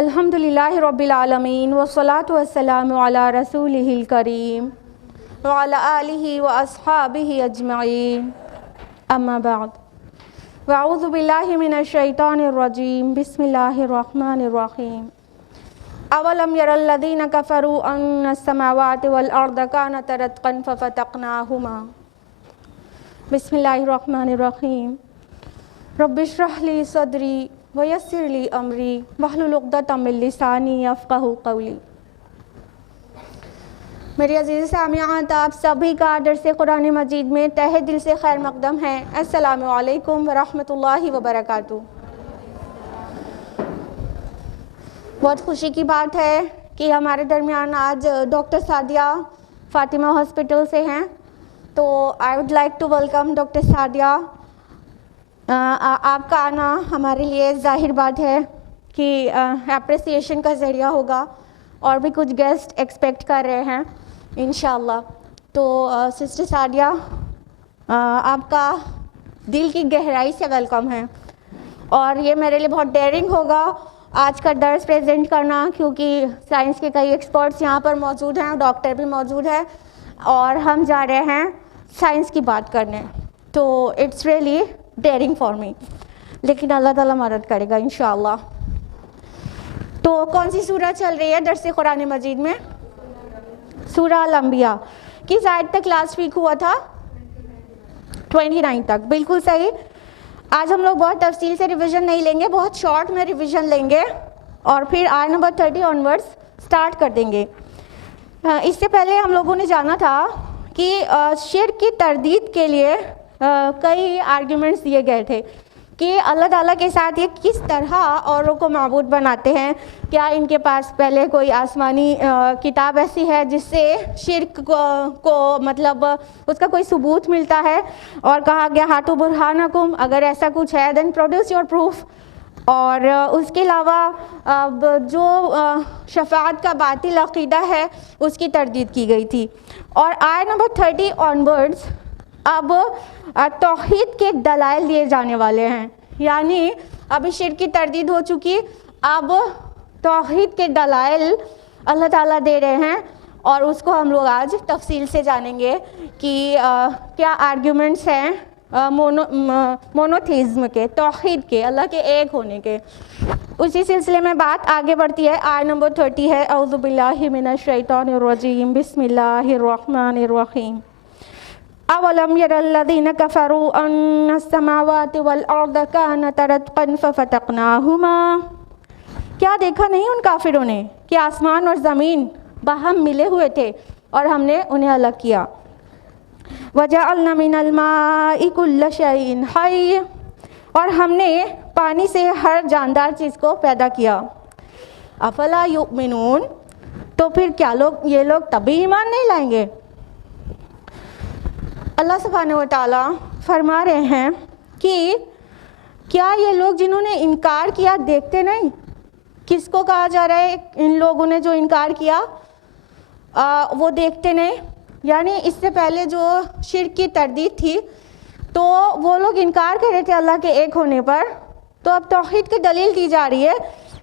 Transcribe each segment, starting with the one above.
अल्हम्दुलिल्लाह रब्बिल आलमीन वस्सलातु वस्सलामु अला रसूलिहिल करीम व अला आलिहि व अस्हाबिहि अजमईन अम्मा बाद वअऊज़ु बिल्लाहि मिनश शैतानिर रजीम बिस्मिल्लाहिर रहमानिर रहीम अवलम यरल्लज़ीना कफ़रू अन्नस समावाति वल अर्द कानता रत्क़न फ़फ़तक़नाहुमा बिस्मिल्लाहिर रहमानिर रहीम रब्बिश्रह ली सदरी वयस्सिर ली अमरी वहलुल उक़दतम मिन लिसानी यफ़क़हू क़ौली। मेरी अज़ीज़ सामिआत, आप सभी का दर्से कुरान मजीद में तहे दिल से खैर मक़दम है। अस्सलामु अलैकुम व रहमतुल्लाहि व बरकातुहू। बहुत खुशी की बात है कि हमारे दरमियान आज डॉक्टर सादिया फ़ातिमा हॉस्पिटल से हैं, तो I would like to welcome doctor Sadia. आपका आना हमारे लिए ज़ाहिर बात है कि एप्रिसिएशन का ज़रिया होगा और भी कुछ गेस्ट एक्सपेक्ट कर रहे हैं इंशाअल्लाह। तो सिस्टर सादिया, आपका दिल की गहराई से वेलकम है और ये मेरे लिए बहुत डेयरिंग होगा आज का दर्स प्रेजेंट करना, क्योंकि साइंस के कई एक्सपर्ट्स यहाँ पर मौजूद हैं, डॉक्टर भी मौजूद है और हम जा रहे हैं साइंस की बात करने। तो it's really daring for me, लेकिन अल्लाह ताला मदद करेगा इंशाअल्लाह। तो कौन सी सूरह चल रही है दर्स कुरान मजीद में? सूरह अल-अंबिया। किस आयत तक लास्ट वीक हुआ था? 29 तक, बिल्कुल सही। आज हम लोग बहुत तफसील से रिवीजन नहीं लेंगे, बहुत शॉर्ट में रिवीजन लेंगे और फिर आयत नंबर 30 ऑनवर्ड्स स्टार्ट कर देंगे। इससे पहले हम लोगों ने जाना था कि शिर्क की तरदीद के लिए कई आर्ग्यूमेंट्स दिए गए थे कि अल्लाह ताला के साथ ये किस तरह औरों को माबूद बनाते हैं। क्या इनके पास पहले कोई आसमानी किताब ऐसी है जिससे शिर्क को मतलब उसका कोई सबूत मिलता है, और कहा गया हाथु बुरहानकुम, अगर ऐसा कुछ है देन प्रोड्यूस योर प्रूफ। और उसके अलावा जो शफाअत का बातिल अक़ीदा है उसकी तरदीद की गई थी। और आयत नंबर 30 ऑनवर्ड्स अब तौहीद के दलाइल दिए जाने वाले हैं, यानी अभी शिर्क की तरदीद हो चुकी, अब तौहीद के दलाइल अल्लाह ताला दे रहे हैं और उसको हम लोग आज तफसील से जानेंगे कि क्या आर्ग्यूमेंट्स हैं मोनोथीज़्म के, तौहीद के, अल्लाह के एक होने के। उसी सिलसिले में बात आगे बढ़ती है। आयत नंबर 30 है, औज़ु बिल्लाहि मिनश शैतानिर रजीम बिस्मिल्लाहिर रहमानिर रहीम अवलम यरल्लज़ीना कफ़रू अन्नस समावाति वल अर्द कानता रत्क़न फ़फ़तक़नाहुमा। क्या देखा नहीं उन काफिरों ने कि आसमान और ज़मीन बाहम मिले हुए थे और हमने उन्हें अलग किया। वजअलना मिनल माइ कुल्ल शैइन हय्य, और हमने पानी से हर जानदार चीज़ को पैदा किया। अफला युमिनून, तो फिर क्या ये लोग तभी ईमान नहीं लाएंगे? अल्लाह सुब्हानहू व तआला फरमा रहे हैं कि क्या ये लोग जिन्होंने इनकार किया देखते नहीं? किसको कहा जा रहा है? इन लोगों ने जो इनकार किया वो देखते नहीं, यानी इससे पहले जो शिर्क की तरदीद थी तो वो लोग इनकार कर रहे थे अल्लाह के एक होने पर, तो अब तौहीद की दलील दी जा रही है।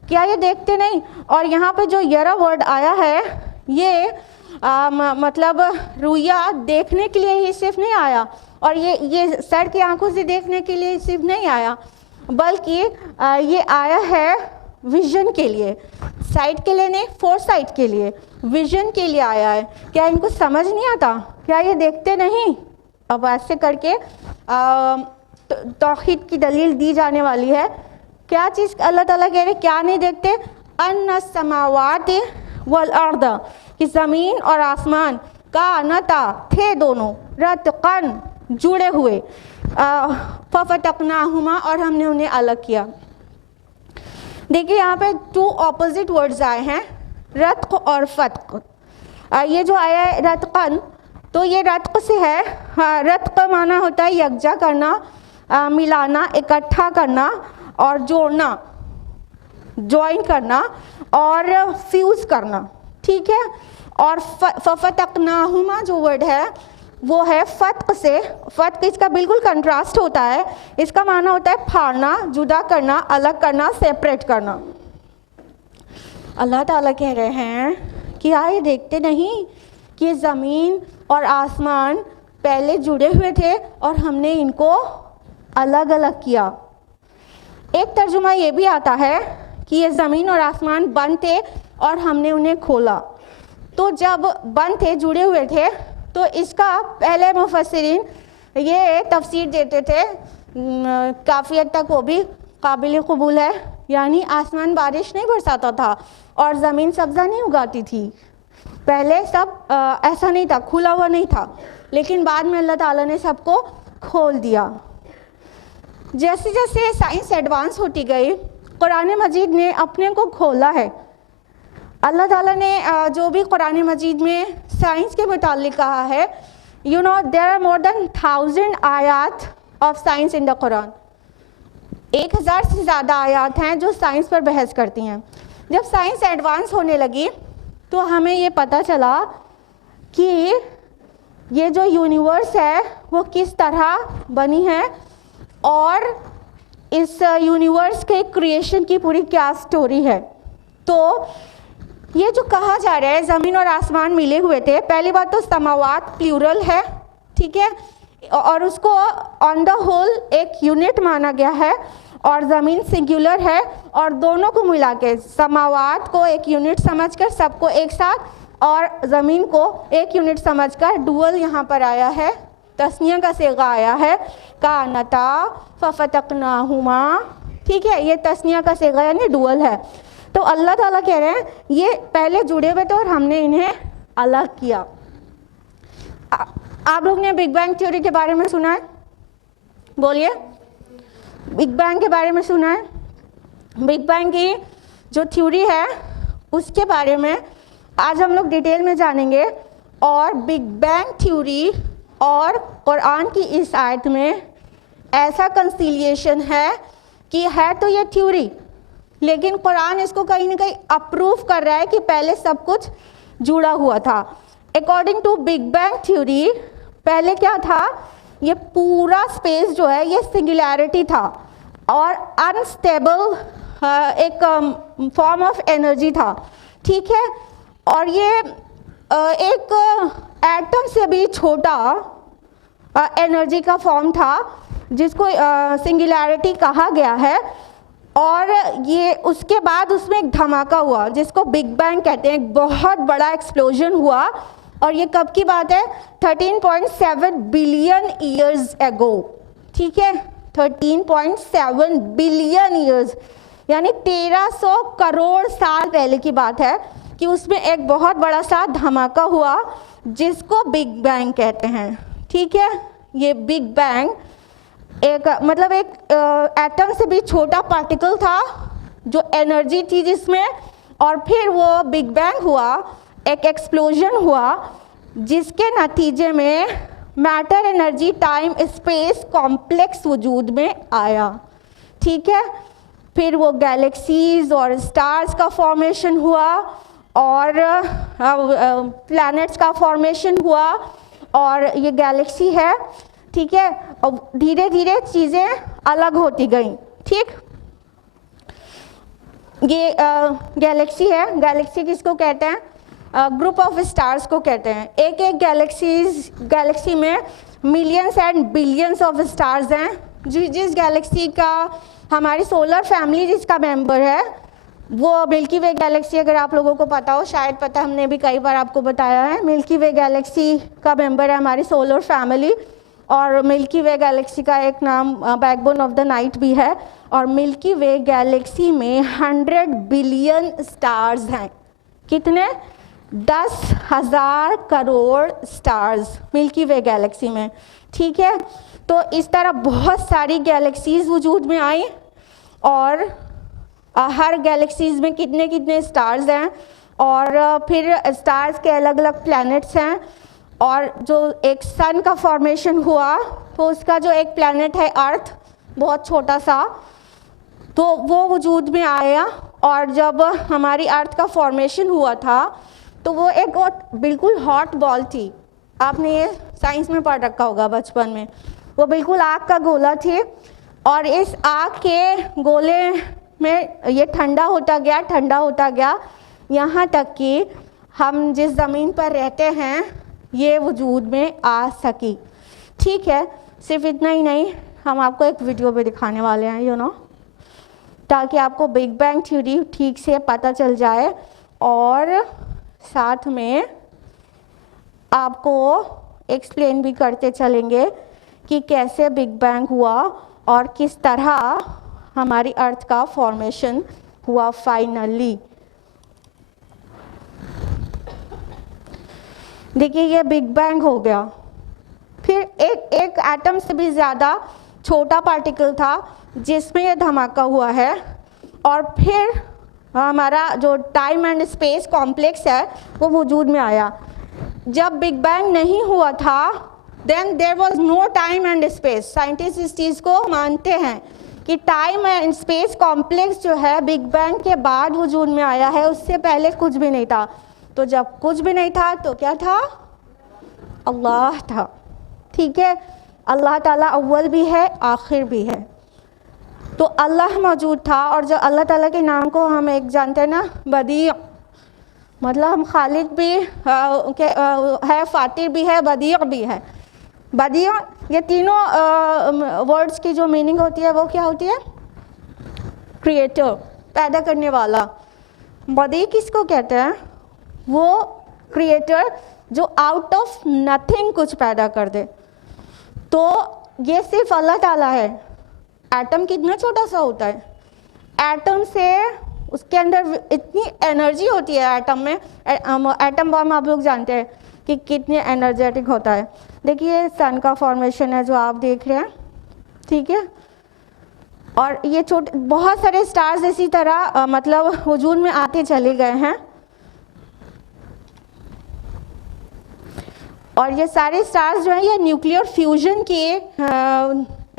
क्या ये देखते नहीं? और यहाँ पे जो यरा वर्ड आया है ये मतलब रुया देखने के लिए ही सिर्फ नहीं आया, और ये सर की आंखों से देखने के लिए सिर्फ नहीं आया, बल्कि ये आया है विजन के लिए, साइट के लिए नहीं, फोरसाइट के लिए, विजन के लिए आया है। क्या इनको समझ नहीं आता? क्या ये देखते नहीं? अब ऐसे करके तौहीद की दलील दी जाने वाली है। क्या चीज़ अल्लाह ताला कह रहे क्या नहीं देखते? अन्नस समावाति वल अर्द, कि ज़मीन और आसमान कानता थे दोनों, रतकन जुड़े हुए, फफतकनाहुमा और हमने उन्हें अलग किया। देखिए यहाँ पे टू ऑपोजिट वर्ड्स आए हैं, रत्क और फतक। ये जो आया है रतकन, तो ये रत्क से है। हाँ, रत्क का माना होता है यकजा करना, मिलाना, इकट्ठा करना और जोड़ना, ज्वाइन करना और फ्यूज़ करना, ठीक है। और फफतकनाहुमा जो वर्ड है वो है फतक से। फतक इसका बिल्कुल कंट्रास्ट होता है, इसका माना होता है फाड़ना, जुदा करना, अलग करना, सेपरेट करना। अल्लाह ताला कह रहे हैं कि आए देखते नहीं कि ज़मीन और आसमान पहले जुड़े हुए थे और हमने इनको अलग अलग किया। एक तर्जुमा ये भी आता है कि ये ज़मीन और आसमान बंद थे और हमने उन्हें खोला। तो जब बंद थे, जुड़े हुए थे, तो इसका पहले मुफस्सिरीन ये तफसीर देते थे, काफ़ी हद तक वो भी काबिल कबूल है, यानी आसमान बारिश नहीं बरसाता था और ज़मीन सब्ज़ा नहीं उगाती थी। पहले सब ऐसा नहीं था, खुला हुआ नहीं था, लेकिन बाद में अल्लाह ताला ने सबको खोल दिया। जैसे जैसे साइंस एडवांस होती गई, कुरान मजीद ने अपने को खोला है। अल्लाह ताला ने जो भी कुरान मजीद में साइंस के मुताल्लिक कहा है, you know there are more than 1000 आयात of science in the Quran. 1000 से ज़्यादा आयात हैं जो साइंस पर बहस करती हैं। जब साइंस एडवांस होने लगी तो हमें ये पता चला कि ये जो यूनिवर्स है वो किस तरह बनी है और इस यूनिवर्स के क्रिएशन की पूरी क्या स्टोरी है। तो ये जो कहा जा रहा है ज़मीन और आसमान मिले हुए थे, पहली बात तो समावात प्लूरल है, ठीक है, और उसको ऑन द होल एक यूनिट माना गया है, और ज़मीन सिंगुलर है, और दोनों को मिला के समावात को एक यूनिट समझकर सबको एक साथ और ज़मीन को एक यूनिट समझकर डुअल यहाँ पर आया है, तस्निया का सेगा आया है, कानता फफतकनाहुमा, ठीक है, ये तस्निया का सेगा यानी डुअल है। तो अल्लाह ताला कह रहे हैं ये पहले जुड़े हुए थे और हमने इन्हें अलग किया। आप लोग ने बिग बैंग थ्योरी के बारे में सुना है? बोलिए, बिग बैंग के बारे में सुना है? बिग बैंग की जो थ्योरी है उसके बारे में आज हम लोग डिटेल में जानेंगे। और बिग बैंग थ्योरी और कुरान की इस आयत में ऐसा कंसिलिएशन है कि है तो ये थ्योरी, लेकिन कुरान इसको कहीं ना कहीं अप्रूव कर रहा है कि पहले सब कुछ जुड़ा हुआ था। According to big bang theory पहले क्या था, ये पूरा स्पेस जो है ये सिंगुलैरिटी था और अनस्टेबल एक फॉर्म ऑफ एनर्जी था, ठीक है, और ये एक एटम से भी छोटा एनर्जी का फॉर्म था जिसको सिंगुलैरिटी कहा गया है। और ये उसके बाद उसमें एक धमाका हुआ जिसको बिग बैंग कहते हैं, एक बहुत बड़ा एक्सप्लोजन हुआ। और ये कब की बात है? 13.7 बिलियन ईयर्स एगो, ठीक है, 13.7 बिलियन ईयर्स यानी 1300 करोड़ साल पहले की बात है कि उसमें एक बहुत बड़ा सा धमाका हुआ जिसको बिग बैंग कहते हैं, ठीक है। ये बिग बैंग एक मतलब एक एटम से भी छोटा पार्टिकल था जो एनर्जी थी जिसमें, और फिर वो बिग बैंग हुआ, एक एक्सप्लोजन हुआ जिसके नतीजे में matter, energy, time, space complex वजूद में आया, ठीक है। फिर वो गैलेक्सीज और स्टार्स का फॉर्मेशन हुआ और प्लैनेट्स का फॉर्मेशन हुआ और ये गैलेक्सी है, ठीक है, और धीरे धीरे चीज़ें अलग होती गई, ठीक। ये गैलेक्सी है, गैलेक्सी किसको कहते हैं? ग्रुप ऑफ स्टार्स को कहते हैं। एक एक गैलेक्सी में millions and billions of stars हैं। जिस गैलेक्सी का हमारी सोलर फैमिली जिसका मेंबर है वो मिल्की वे गैलेक्सी, अगर आप लोगों को पता हो, शायद पता, हमने भी कई बार आपको बताया है, मिल्की वे गैलेक्सी का मेंबर है हमारी सोलर फैमिली। और मिल्की वे गैलेक्सी का एक नाम बैकबोन ऑफ द नाइट भी है। और मिल्की वे गैलेक्सी में 100 बिलियन स्टार्स हैं। कितने? 10,000 करोड़ स्टार्स मिल्की वे गैलेक्सी में, ठीक है। तो इस तरह बहुत सारी गैलेक्सीज वजूद में आई और हर गैलेक्सीज में कितने कितने स्टार्स हैं और फिर स्टार्स के अलग अलग प्लैनेट्स हैं और जो एक सन का फॉर्मेशन हुआ तो उसका जो एक प्लैनेट है अर्थ, बहुत छोटा सा, तो वो वजूद में आया। और जब हमारी अर्थ का फॉर्मेशन हुआ था तो वो एक बिल्कुल हॉट बॉल थी, आपने ये साइंस में पढ़ रखा होगा बचपन में, वो बिल्कुल आग का गोला थी और इस आग के गोले में ये ठंडा होता गया यहाँ तक कि हम जिस ज़मीन पर रहते हैं ये वजूद में आ सकी, ठीक है। सिर्फ इतना ही नहीं, हम आपको एक वीडियो भी दिखाने वाले हैं ताकि आपको बिग बैंग थ्योरी ठीक से पता चल जाए और साथ में आपको एक्सप्लेन भी करते चलेंगे कि कैसे बिग बैंग हुआ और किस तरह हमारी अर्थ का फॉर्मेशन हुआ फाइनली। देखिए ये बिग बैंग हो गया, फिर एक एटम से भी ज़्यादा छोटा पार्टिकल था जिसमें ये धमाका हुआ है और फिर हमारा जो टाइम एंड स्पेस कॉम्प्लेक्स है वो वजूद में आया। जब बिग बैंग नहीं हुआ था then there was no time and space. Scientist इस चीज़ को मानते हैं कि टाइम एंड स्पेस कॉम्प्लेक्स जो है बिग बैंग के बाद वजूद में आया है, उससे पहले कुछ भी नहीं था। तो जब कुछ भी नहीं था तो क्या था? अल्लाह था, ठीक है। अल्लाह ताला अव्वल भी है आखिर भी है, तो अल्लाह मौजूद था। और जो अल्लाह ताला के नाम को हम एक जानते हैं ना, बदी, मतलब हम खालिक भी है, फातिर भी है, बदी भी है। बदी, ये तीनों वर्ड्स की जो मीनिंग होती है वो क्या होती है? क्रिएटर, पैदा करने वाला। बदी किसको कहते हैं? वो क्रिएटर जो आउट ऑफ नथिंग कुछ पैदा कर दे। तो ये सिर्फ अल्लाह ताला है। एटम कितना छोटा सा होता है, एटम से उसके अंदर इतनी एनर्जी होती है एटम में। एटम बम आप लोग जानते हैं कि कितनी एनर्जेटिक होता है। देखिए सन का फॉर्मेशन है जो आप देख रहे हैं, ठीक है। और ये छोटे बहुत सारे स्टार्स इसी तरह मतलब वजूद में आते चले गए हैं और ये सारे स्टार्स जो हैं ये न्यूक्लियर फ्यूजन के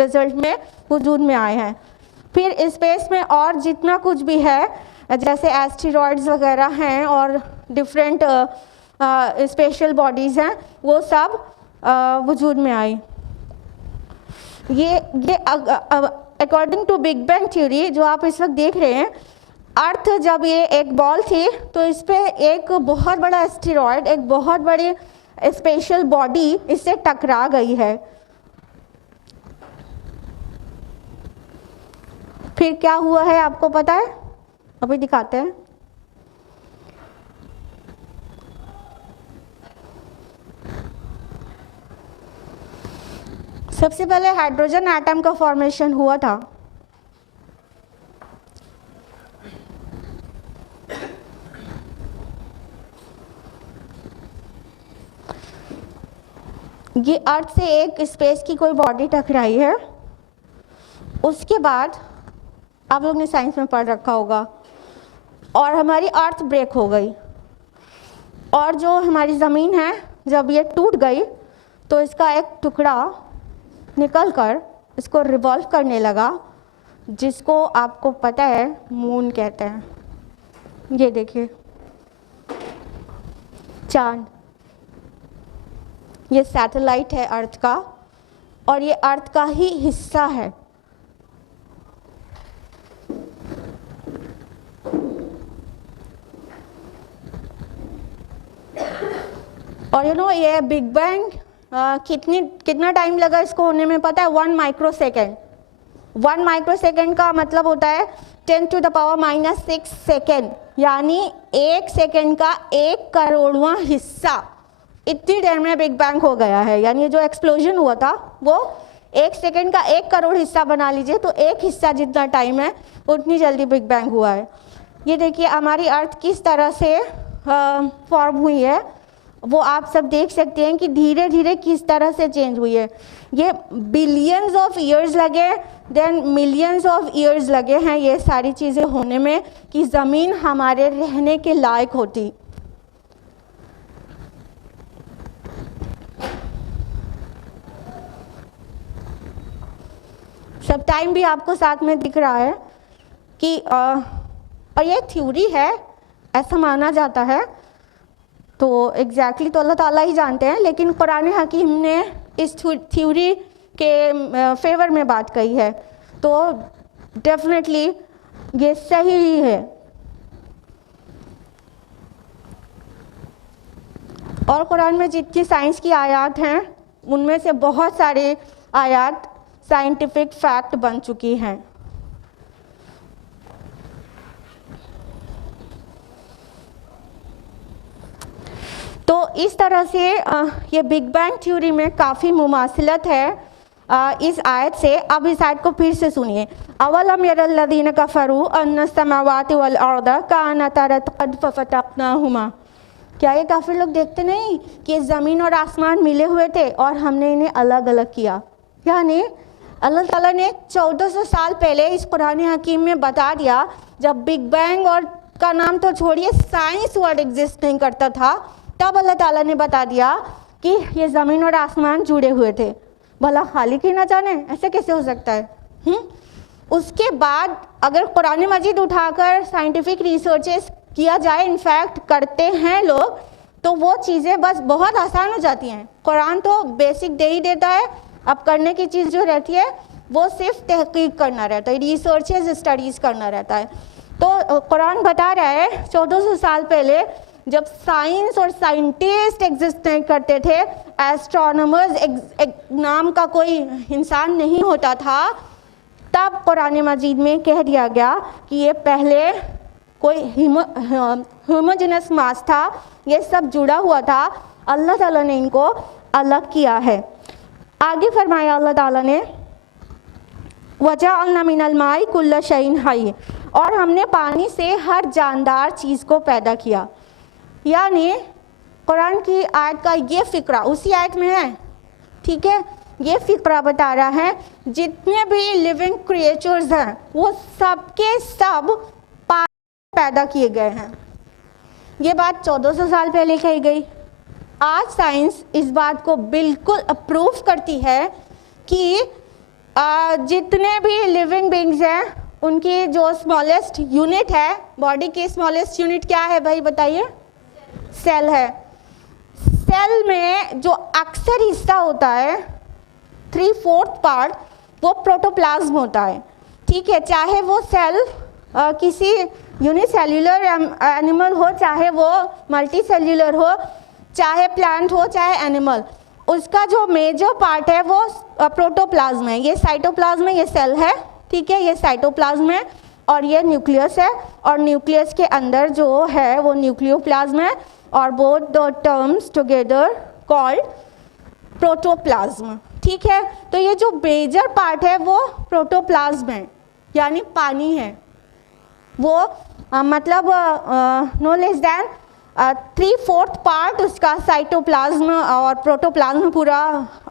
रिजल्ट में वजूद में आए हैं। फिर स्पेस में और जितना कुछ भी है जैसे एस्टेरॉयड्स वगैरह हैं और डिफरेंट स्पेशल बॉडीज़ हैं, वो सब वजूद में आई। ये according to big bang theory जो आप इस वक्त देख रहे हैं, अर्थ जब ये एक बॉल थी तो इस पर एक बहुत बड़ा एस्टेरॉयड, एक बहुत बड़ी स्पेशल बॉडी इससे टकरा गई है। फिर क्या हुआ है आपको पता है? अभी दिखाते हैं। सबसे पहले हाइड्रोजन एटम का फॉर्मेशन हुआ था। ये अर्थ से एक स्पेस की कोई बॉडी टकराई है, उसके बाद आप लोग ने साइंस में पढ़ रखा होगा, और हमारी अर्थ ब्रेक हो गई और जो हमारी ज़मीन है जब ये टूट गई तो इसका एक टुकड़ा निकल कर इसको रिवॉल्व करने लगा, जिसको आपको पता है मून कहते हैं। ये देखिए चांद, ये सैटेलाइट है अर्थ का और ये अर्थ का ही हिस्सा है। और ये बिग बैंग कितना टाइम लगा इसको होने में पता है? 1 माइक्रोसेकेंड। 1 माइक्रोसेकेंड का मतलब होता है 10⁻⁻⁶ सेकेंड, यानी 1 सेकेंड का 1 करोड़वां हिस्सा। इतनी देर में बिग बैंग हो गया है, यानी जो एक्सप्लोजन हुआ था वो 1 सेकेंड का 1 करोड़ हिस्सा बना लीजिए, तो एक हिस्सा जितना टाइम है उतनी जल्दी बिग बैंग हुआ है। ये देखिए हमारी अर्थ किस तरह से फॉर्म हुई है वो आप सब देख सकते हैं कि धीरे धीरे किस तरह से चेंज हुई है। ये बिलियंस ऑफ ईयर्स लगे, देन मिलियंस ऑफ ईयर्स लगे हैं ये सारी चीज़ें होने में कि ज़मीन हमारे रहने के लायक होती। सब टाइम भी आपको साथ में दिख रहा है कि और ये थ्योरी है, ऐसा माना जाता है, तो एग्जैक्टली तो अल्लाह ताला ही जानते हैं, लेकिन कुरान हकीम ने इस थ्योरी के फेवर में बात कही है, तो डेफिनेटली ये सही ही है। और कुरान में जितनी साइंस की आयत हैं उनमें से बहुत सारे आयत साइंटिफिक फैक्ट बन चुकी हैं। तो इस तरह से ये बिग बैंग थ्योरी में काफ़ी मुमासिलत है इस आयत से। अब इस आयत को फिर से सुनिए। अवलम यरल्लज़ीना कफ़रू अन्नस समावाति वल अर्द कानता रतक़न फ़फ़तक़नाहुमा। क्या ये काफिर लोग देखते नहीं कि ज़मीन और आसमान मिले हुए थे और हमने इन्हें अलग अलग किया। यानी अल्लाह ताला ने 1400 साल पहले इस कुरान हकीम में बता दिया, जब बिग बैंग और का नाम तो छोड़िए साइंस वर्ड एग्जिस्ट नहीं करता था, तब अल्लाह ताला ने बता दिया कि ये ज़मीन और आसमान जुड़े हुए थे। भला खालिक ही ना जाने, ऐसे कैसे हो सकता है? उसके बाद अगर कुरान मजीद उठाकर साइंटिफिक रिसर्चेस किया जाए, इनफैक्ट करते हैं लोग, तो वो चीज़ें बस बहुत आसान हो जाती हैं। कुरान तो बेसिक दे ही देता है, अब करने की चीज़ जो रहती है वो सिर्फ तहकीक करना रहता है, रिसर्चेस स्टडीज़ करना रहता है। तो कुरान बता रहा है 1400 साल पहले जब साइंस और साइंटिस्ट एग्जिस्ट नहीं करते थे, एस्ट्रोनॉमर्स नाम का कोई इंसान नहीं होता था, तब कुरान मजीद में कह दिया गया कि ये पहले कोई होमोजेनस मास था, ये सब जुड़ा हुआ था, अल्लाह ताला ने इनको अलग किया है। आगे फरमाया अल्लाह ताला ने वजअलना मिनल माई कुल्ल शैइन हय्य, और हमने पानी से हर जानदार चीज़ को पैदा किया। यानी कुरान की आयत का ये फ़िक्रा उसी आयत में है, ठीक है। ये फ़िक्रा बता रहा है जितने भी लिविंग क्रिएचर्स हैं वो सब के सब पानी पैदा किए गए हैं। ये बात 1400 साल पहले कही गई। आज साइंस इस बात को बिल्कुल अप्रूव करती है कि जितने भी लिविंग बींग्स हैं उनकी जो स्मॉलेस्ट यूनिट है, बॉडी की स्मॉलेस्ट यूनिट क्या है भाई बताइए? सेल है। सेल में जो अक्सर हिस्सा होता है 3/4 पार्ट वो प्रोटोप्लाज्म होता है, ठीक है। चाहे वो सेल किसी यूनिसेल्युलर एनिमल हो, चाहे वो मल्टीसेल्युलर हो, चाहे प्लांट हो, चाहे एनिमल, उसका जो मेजर पार्ट है वो प्रोटोप्लाज्म है। ये साइटोप्लाज्म है, ये सेल है, ठीक है, ये साइटोप्लाज्म है, और ये न्यूक्लियस है, और न्यूक्लियस के अंदर जो है वो न्यूक्लियोप्लाज्म है, और both the terms together called protoplasm, ठीक है। तो ये जो मेजर पार्ट है वो प्रोटोप्लाज्म है, यानी पानी है। वो मतलब नो लेस देन 3/4 पार्ट उसका साइटोप्लाज्म और प्रोटोप्लाज्म पूरा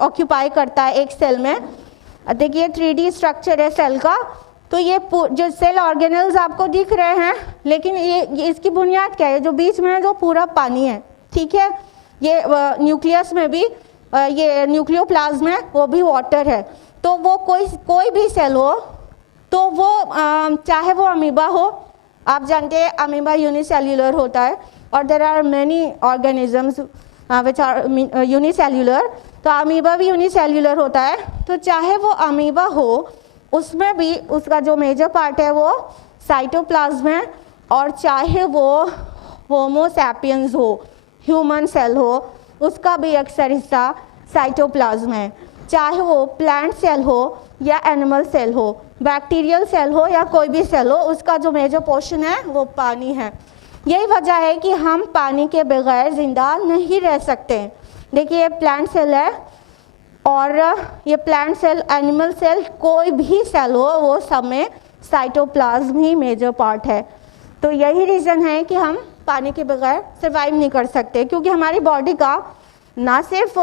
ऑक्यूपाई करता है एक सेल में। देखिए 3D स्ट्रक्चर है सेल का। तो ये जो सेल ऑर्गेनल्स आपको दिख रहे हैं, लेकिन ये इसकी बुनियाद क्या है? जो बीच में है जो पूरा पानी है, ठीक है। ये न्यूक्लियस में भी ये न्यूक्लियोप्लाज्म है, वो भी वाटर है। तो वो कोई भी सेल हो, तो वो चाहे वो अमीबा हो, आप जानते हैं अमीबा यूनिसेल्युलर होता है, और there are many organisms which are unicellular. तो अमीबा भी यूनिसेल्युलर होता है। तो चाहे वो अमीबा हो, उसमें भी उसका जो मेजर पार्ट है वो साइटोप्लाज्म है, और चाहे वो होमो सैपियंस हो, ह्यूमन सेल हो, उसका भी अक्सर हिस्सा साइटोप्लाज्म है। चाहे वो प्लांट सेल हो या एनिमल सेल हो, बैक्टीरियल सेल हो या कोई भी सेल हो, उसका जो मेजर पोर्शन है वो पानी है। यही वजह है कि हम पानी के बगैर ज़िंदा नहीं रह सकते। देखिए ये प्लांट सेल है, और ये प्लांट सेल, एनिमल सेल, कोई भी सेल हो, वो सब में साइटोप्लाज्म ही मेजर पार्ट है। तो यही रीज़न है कि हम पानी के बगैर सर्वाइव नहीं कर सकते, क्योंकि हमारी बॉडी का ना सिर्फ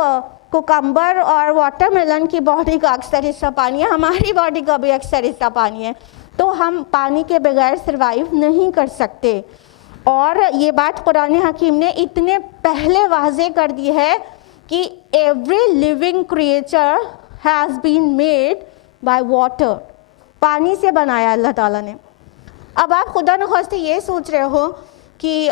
कुकम्बर और वाटरमेलन की बॉडी का अक्सर हिस्सा पानी है, हमारी बॉडी का भी अक्सर हिस्सा पानी है, तो हम पानी के बगैर सर्वाइव नहीं कर सकते। और ये बात कुरान हकीम ने इतने पहले वाज़े कर दी है कि every living creature has been made by water, पानी से बनाया अल्लाह ताला ने। अब आप खुदा न खास्ते ये सोच रहे हो कि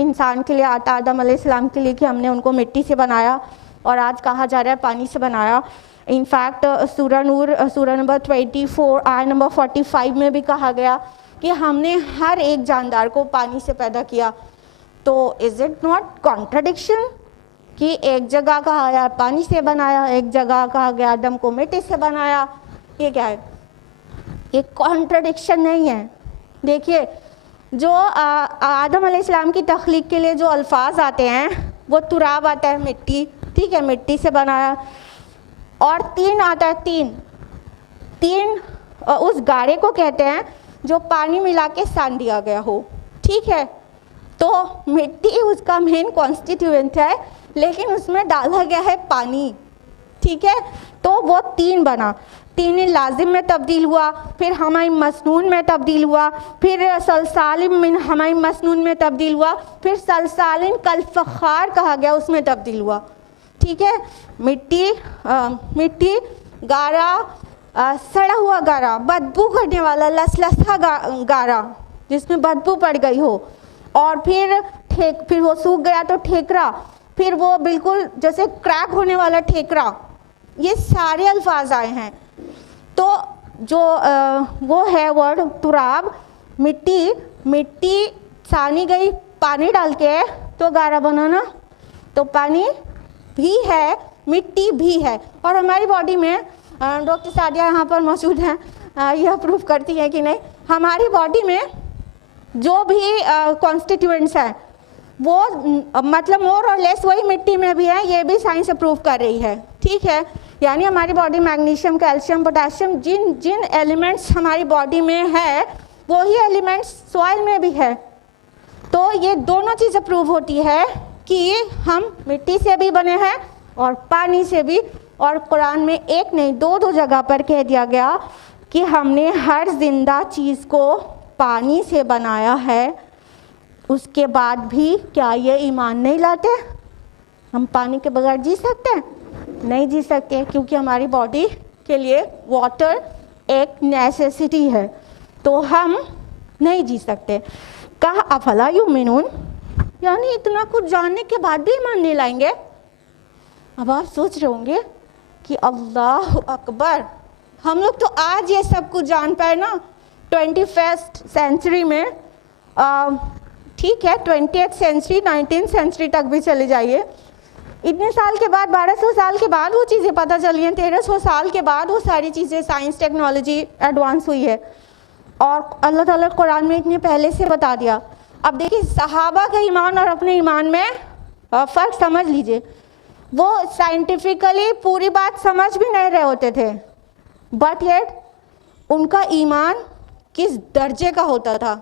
इंसान के लिए आदम अलैहिस्सलाम के लिए कि हमने उनको मिट्टी से बनाया, और आज कहा जा रहा है पानी से बनाया। इनफैक्ट सूरह नूर सूरह नंबर 24 आयत नंबर 45 में भी कहा गया कि हमने हर एक जानदार को पानी से पैदा किया। तो इज़ इट नॉट कॉन्ट्रडिक्शन कि एक जगह कहा गया पानी से बनाया, एक जगह कहा गया आदम को मिट्टी से बनाया? ये क्या है? ये कॉन्ट्रडिक्शन नहीं है। देखिए, जो आदम अलैहिस्सलाम की तख्लीक के लिए जो अल्फाज आते हैं वो तुराब आता है, मिट्टी, ठीक है, मिट्टी से बनाया, और तीन आता है, तीन उस गारे को कहते हैं जो पानी मिला के सान दिया गया हो, ठीक है। तो मिट्टी उसका मेन कॉन्स्टिट्यूएंट है, लेकिन उसमें डाला गया है पानी, ठीक है। तो वो तीन बना, तीन लाजिम में तब्दील हुआ, फिर हमारी मसनून में तब्दील हुआ, फिर सलसालिम में हमारी मसनून में तब्दील हुआ, फिर सलसालिन कल फ़खार कहा गया उसमें तब्दील हुआ, ठीक है। मिट्टी गारा, सड़ा हुआ गारा, बदबू करने वाला लसलसा गारा जिसमें बदबू पड़ गई हो, और फिर वो सूख गया तो ठेकरा, फिर वो बिल्कुल जैसे क्रैक होने वाला ठेकरा, ये सारे अल्फाज आए हैं। तो जो वो है वर्ड तुराब, मिट्टी सानी गई पानी डाल के तो गारा बनाना, तो पानी भी है, मिट्टी भी है। और हमारी बॉडी में डॉक्टर सादिया यहाँ पर मौजूद हैं, यह प्रूफ करती है कि नहीं, हमारी बॉडी में जो भी कॉन्स्टिट्यूएंट्स हैं वो मतलब मोर और लेस वही मिट्टी में भी है, ये भी साइंस प्रूव कर रही है, ठीक है। यानी हमारी बॉडी मैग्नीशियम, कैल्शियम, पोटेशियम, जिन एलिमेंट्स हमारी बॉडी में है वही एलिमेंट्स सॉइल में भी है। तो ये दोनों चीज़ें प्रूव होती है कि हम मिट्टी से भी बने हैं और पानी से भी। और कुरान में एक नहीं दो जगह पर कह दिया गया कि हमने हर जिंदा चीज़ को पानी से बनाया है। उसके बाद भी क्या ये ईमान नहीं लाते? हम पानी के बगैर जी सकते हैं? नहीं जी सकते, क्योंकि हमारी बॉडी के लिए वाटर एक नेसेसिटी है, तो हम नहीं जी सकते। कहा अफला युमिनून, यानी इतना कुछ जानने के बाद भी ईमान नहीं लाएंगे। अब आप सोच रहे होंगे कि अल्लाह अकबर, हम लोग तो आज ये सब कुछ जान पाए ना 21st सेंचुरी में, ठीक है 20th सेंचुरी 19th सेंचुरी तक भी चले जाइए, इतने साल के बाद 1200 साल के बाद वो चीज़ें पता चली हैं, 1300 साल के बाद वो सारी चीज़ें साइंस टेक्नोलॉजी एडवांस हुई है, और अल्लाह ताला कुरान में इतने पहले से बता दिया। अब देखिए सहाबा के ईमान और अपने ईमान में फ़र्क समझ लीजिए। वो साइंटिफिकली पूरी बात समझ भी नहीं रहे होते थे, बट येट उनका ईमान किस दर्जे का होता था।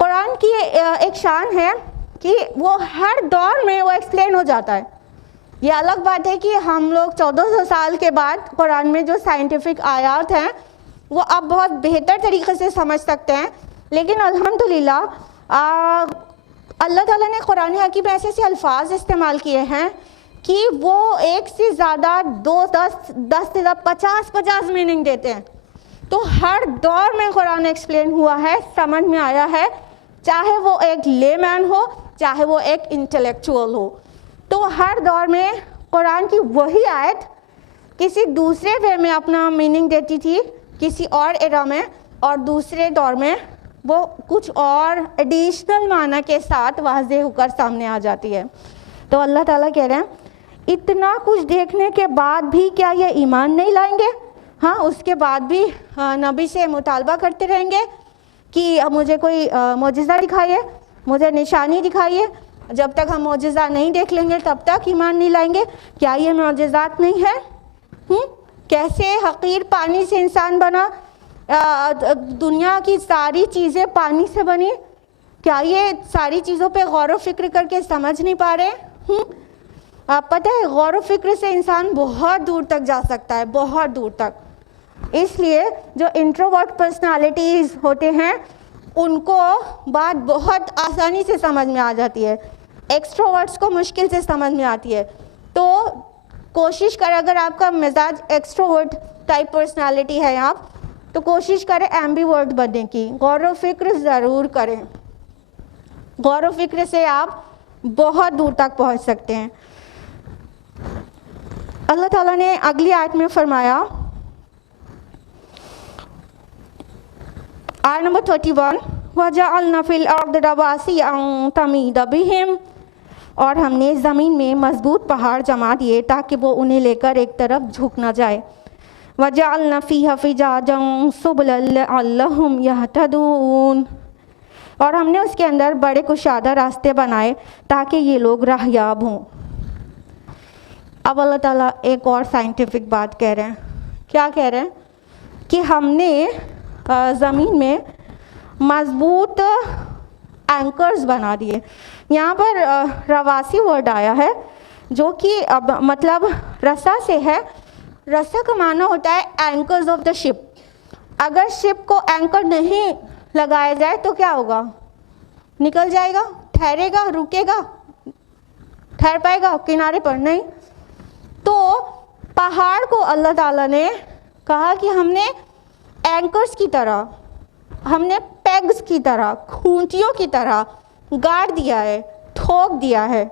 कुरान की एक शान है कि वो हर दौर में वो एक्सप्लेन हो जाता है। ये अलग बात है कि हम लोग 1400 साल के बाद कुरान में जो साइंटिफिक आयात हैं वो अब बहुत बेहतर तरीके से समझ सकते हैं, लेकिन अल्हम्दुलिल्लाह अल्लाह ताला ने कुरान हकीम में ऐसे अल्फाज इस्तेमाल किए हैं कि वो एक से ज़्यादा 10 से 50 मीनिंग देते हैं। तो हर दौर में कुरान एक्सप्लेन हुआ है, समझ में आया है, चाहे वो एक लेमैन हो चाहे वो एक इंटेलेक्चुअल हो। तो हर दौर में कुरान की वही आयत किसी दूसरे वे में अपना मीनिंग देती थी, किसी और एरा में, और दूसरे दौर में वो कुछ और एडिशनल माना के साथ वाज़ेह होकर सामने आ जाती है। तो अल्लाह ताला कह रहे हैं इतना कुछ देखने के बाद भी क्या ये ईमान नहीं लाएंगे? हाँ, उसके बाद भी नबी से मुतालबा करते रहेंगे कि मुझे कोई मोजिज़ा दिखाइए, मुझे निशानी दिखाइए। जब तक हम मोजिज़ा नहीं देख लेंगे तब तक ईमान नहीं लाएंगे। क्या ये मोजिज़ात नहीं है? कैसे हकीर पानी से इंसान बना, दुनिया की सारी चीज़ें पानी से बनी, क्या ये सारी चीज़ों पे गौर व फिक्र करके समझ नहीं पा रहे? आप पता है गौर व फिक्र से इंसान बहुत दूर तक जा सकता है, बहुत दूर तक। इसलिए जो इंट्रोवर्ट पर्सनालिटीज़ होते हैं उनको बात बहुत आसानी से समझ में आ जाती है, एक्सट्रोवर्ट्स को मुश्किल से समझ में आती है। तो कोशिश करें, अगर आपका मिजाज एक्सट्रोवर्ट टाइप पर्सनालिटी है आप, तो कोशिश करें एम्बीवर्ट बनने की, गौर व फिक्र ज़रूर करें। गौर व फिक्र से आप बहुत दूर तक पहुंच सकते हैं। अल्लाह ताला ने अगली आयत में फरमाया, आयत नंबर 31, वजअलना फिल अर्दि रवासिया तमीद बिहिम, और हमने ज़मीन में मजबूत पहाड़ जमा दिए ताकि वो उन्हें लेकर एक तरफ झुक ना जाए। वजअलना फ़ीहा फ़िजाजन सुबुलन लअल्लहुम यहतदून, और हमने उसके अंदर बड़े कुशादा रास्ते बनाए ताकि ये लोग राहयाब हों। अब अल्लाह ताला एक और साइंटिफिक बात कह रहे हैं। क्या कह रहे हैं? कि हमने ज़मीन में मजबूत एंकर्स बना दिए। यहाँ पर रवासी वर्ड आया है जो कि अब मतलब रस्सा से है। रस्सा का माना होता है एंकर्स ऑफ द शिप। अगर शिप को एंकर नहीं लगाया जाए तो क्या होगा? निकल जाएगा, ठहरेगा, रुकेगा, ठहर पाएगा किनारे पर? नहीं। तो पहाड़ को अल्लाह ताला ने कहा कि हमने एंकर्स की तरह, हमने पेग्स की तरह, खूंटियों की तरह गाड़ दिया है, ठोक दिया है,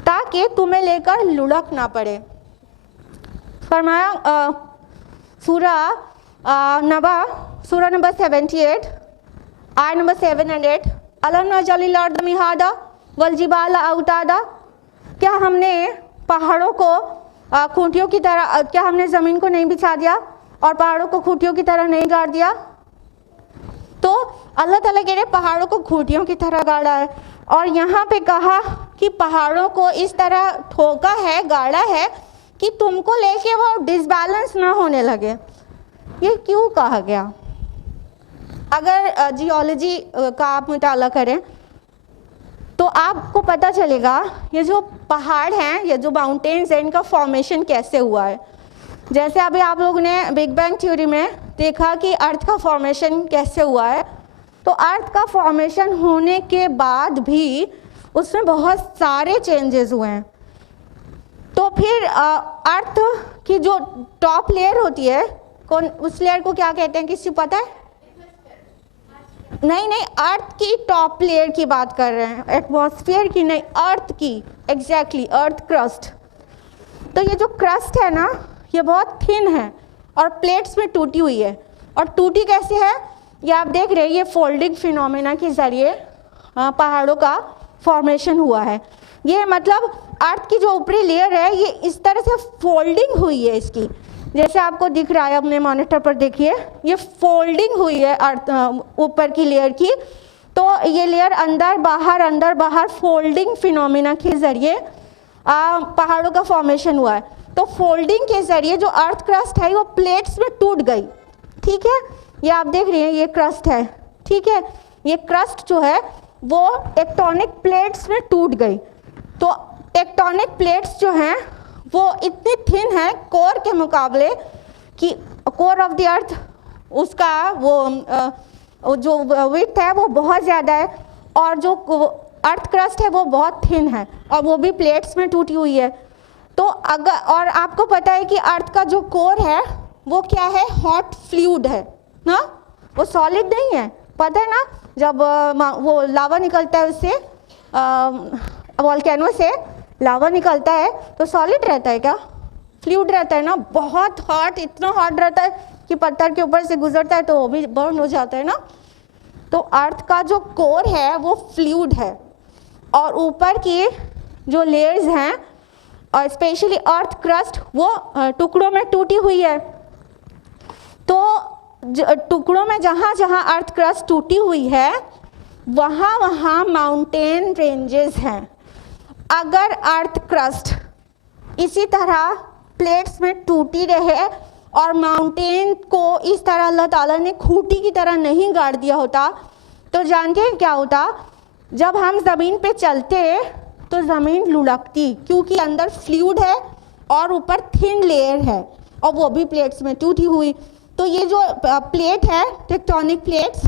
ताकि तुम्हें लेकर लुढ़क ना पड़े। फरमाया सूरा नबा, सूरा नंबर 78, आयत नंबर 7 और 8, अलम नजअलिल अर्द मिहादा वल जिबाला औतादा, क्या हमने पहाड़ों को खूंटियों की तरह, क्या हमने ज़मीन को नहीं बिछा दिया और पहाड़ों को खूंटियों की तरह नहीं गाड़ दिया? तो अल्लाह ताला कह रहे पहाड़ों को खूंटियों की तरह गाड़ा है, और यहाँ पे कहा कि पहाड़ों को इस तरह ठोका है, गाड़ा है कि तुमको लेके वो डिसबैलेंस ना होने लगे। ये क्यों कहा गया? अगर जियोलॉजी का आप मुताला करें तो आपको पता चलेगा ये जो पहाड़ हैं, ये जो माउंटेन्स हैं, इनका फॉर्मेशन कैसे हुआ है। जैसे अभी आप लोगों ने बिग बैंग थ्योरी में देखा कि अर्थ का फॉर्मेशन कैसे हुआ है, तो अर्थ का फॉर्मेशन होने के बाद भी उसमें बहुत सारे चेंजेस हुए हैं। तो फिर अर्थ की जो टॉप लेयर होती है, कौन उस लेयर को क्या कहते हैं, किसी को पता है? नहीं, अर्थ की टॉप लेयर की बात कर रहे हैं, एटमॉस्फेयर की नहीं, अर्थ की। Exactly, earth crust. तो ये जो क्रस्ट है ना, ये बहुत थिन है और प्लेट्स में टूटी हुई है। और टूटी कैसे है? ये आप देख रहे हैं, ये फोल्डिंग फिनोमेना के ज़रिए पहाड़ों का फॉर्मेशन हुआ है। ये मतलब अर्थ की जो ऊपरी लेयर है, ये इस तरह से फोल्डिंग हुई है इसकी, जैसे आपको दिख रहा है अपने मॉनिटर पर, देखिए ये फोल्डिंग हुई है अर्थ ऊपर की लेयर की। तो ये लेयर अंदर बाहर फोल्डिंग फिनोमेना के ज़रिए पहाड़ों का फॉर्मेशन हुआ है। तो फोल्डिंग के ज़रिए जो अर्थ क्रस्ट है वो प्लेट्स में टूट गई। ठीक है, ये आप देख रहे हैं, ये क्रस्ट है। ठीक है, ये क्रस्ट जो है वो टेक्टोनिक प्लेट्स में टूट गई। तो टेक्टोनिक प्लेट्स जो हैं वो इतनी थिन है कोर के मुकाबले कि कोर ऑफ द अर्थ, उसका वो जो विड्थ है वो बहुत ज़्यादा है, और जो अर्थ क्रस्ट है वो बहुत थिन है, और वो भी प्लेट्स में टूटी हुई है। तो अगर, और आपको पता है कि अर्थ का जो कोर है वो क्या है? हॉट फ्लूइड है ना, वो सॉलिड नहीं है। पता है ना, जब वो लावा निकलता है उससे, वोल्केनो से लावा निकलता है तो सॉलिड रहता है क्या? फ्लूइड रहता है ना, बहुत हॉट, इतना हॉट रहता है कि पत्थर के ऊपर से गुजरता है तो वो भी बर्न हो जाता है ना। तो अर्थ का जो कोर है वो फ्लूइड है, और ऊपर की जो लेयर्स हैं और स्पेशली अर्थ क्रस्ट वो टुकड़ों में टूटी हुई है। तो टुकड़ों में जहाँ जहाँ अर्थ क्रस्ट टूटी हुई है वहाँ वहाँ माउंटेन रेंजेस हैं। अगर अर्थ क्रस्ट इसी तरह प्लेट्स में टूटी रहे और माउंटेन को इस तरह अल्लाह ताला ने खूंटी की तरह नहीं गाड़ दिया होता, तो जानते हैं क्या होता, जब हम ज़मीन पे चलते तो ज़मीन लुढ़कती, क्योंकि अंदर फ्लूइड है और ऊपर थिन लेयर है, और वो भी प्लेट्स में टूटी हुई। तो ये जो प्लेट है, टेक्टोनिक प्लेट्स,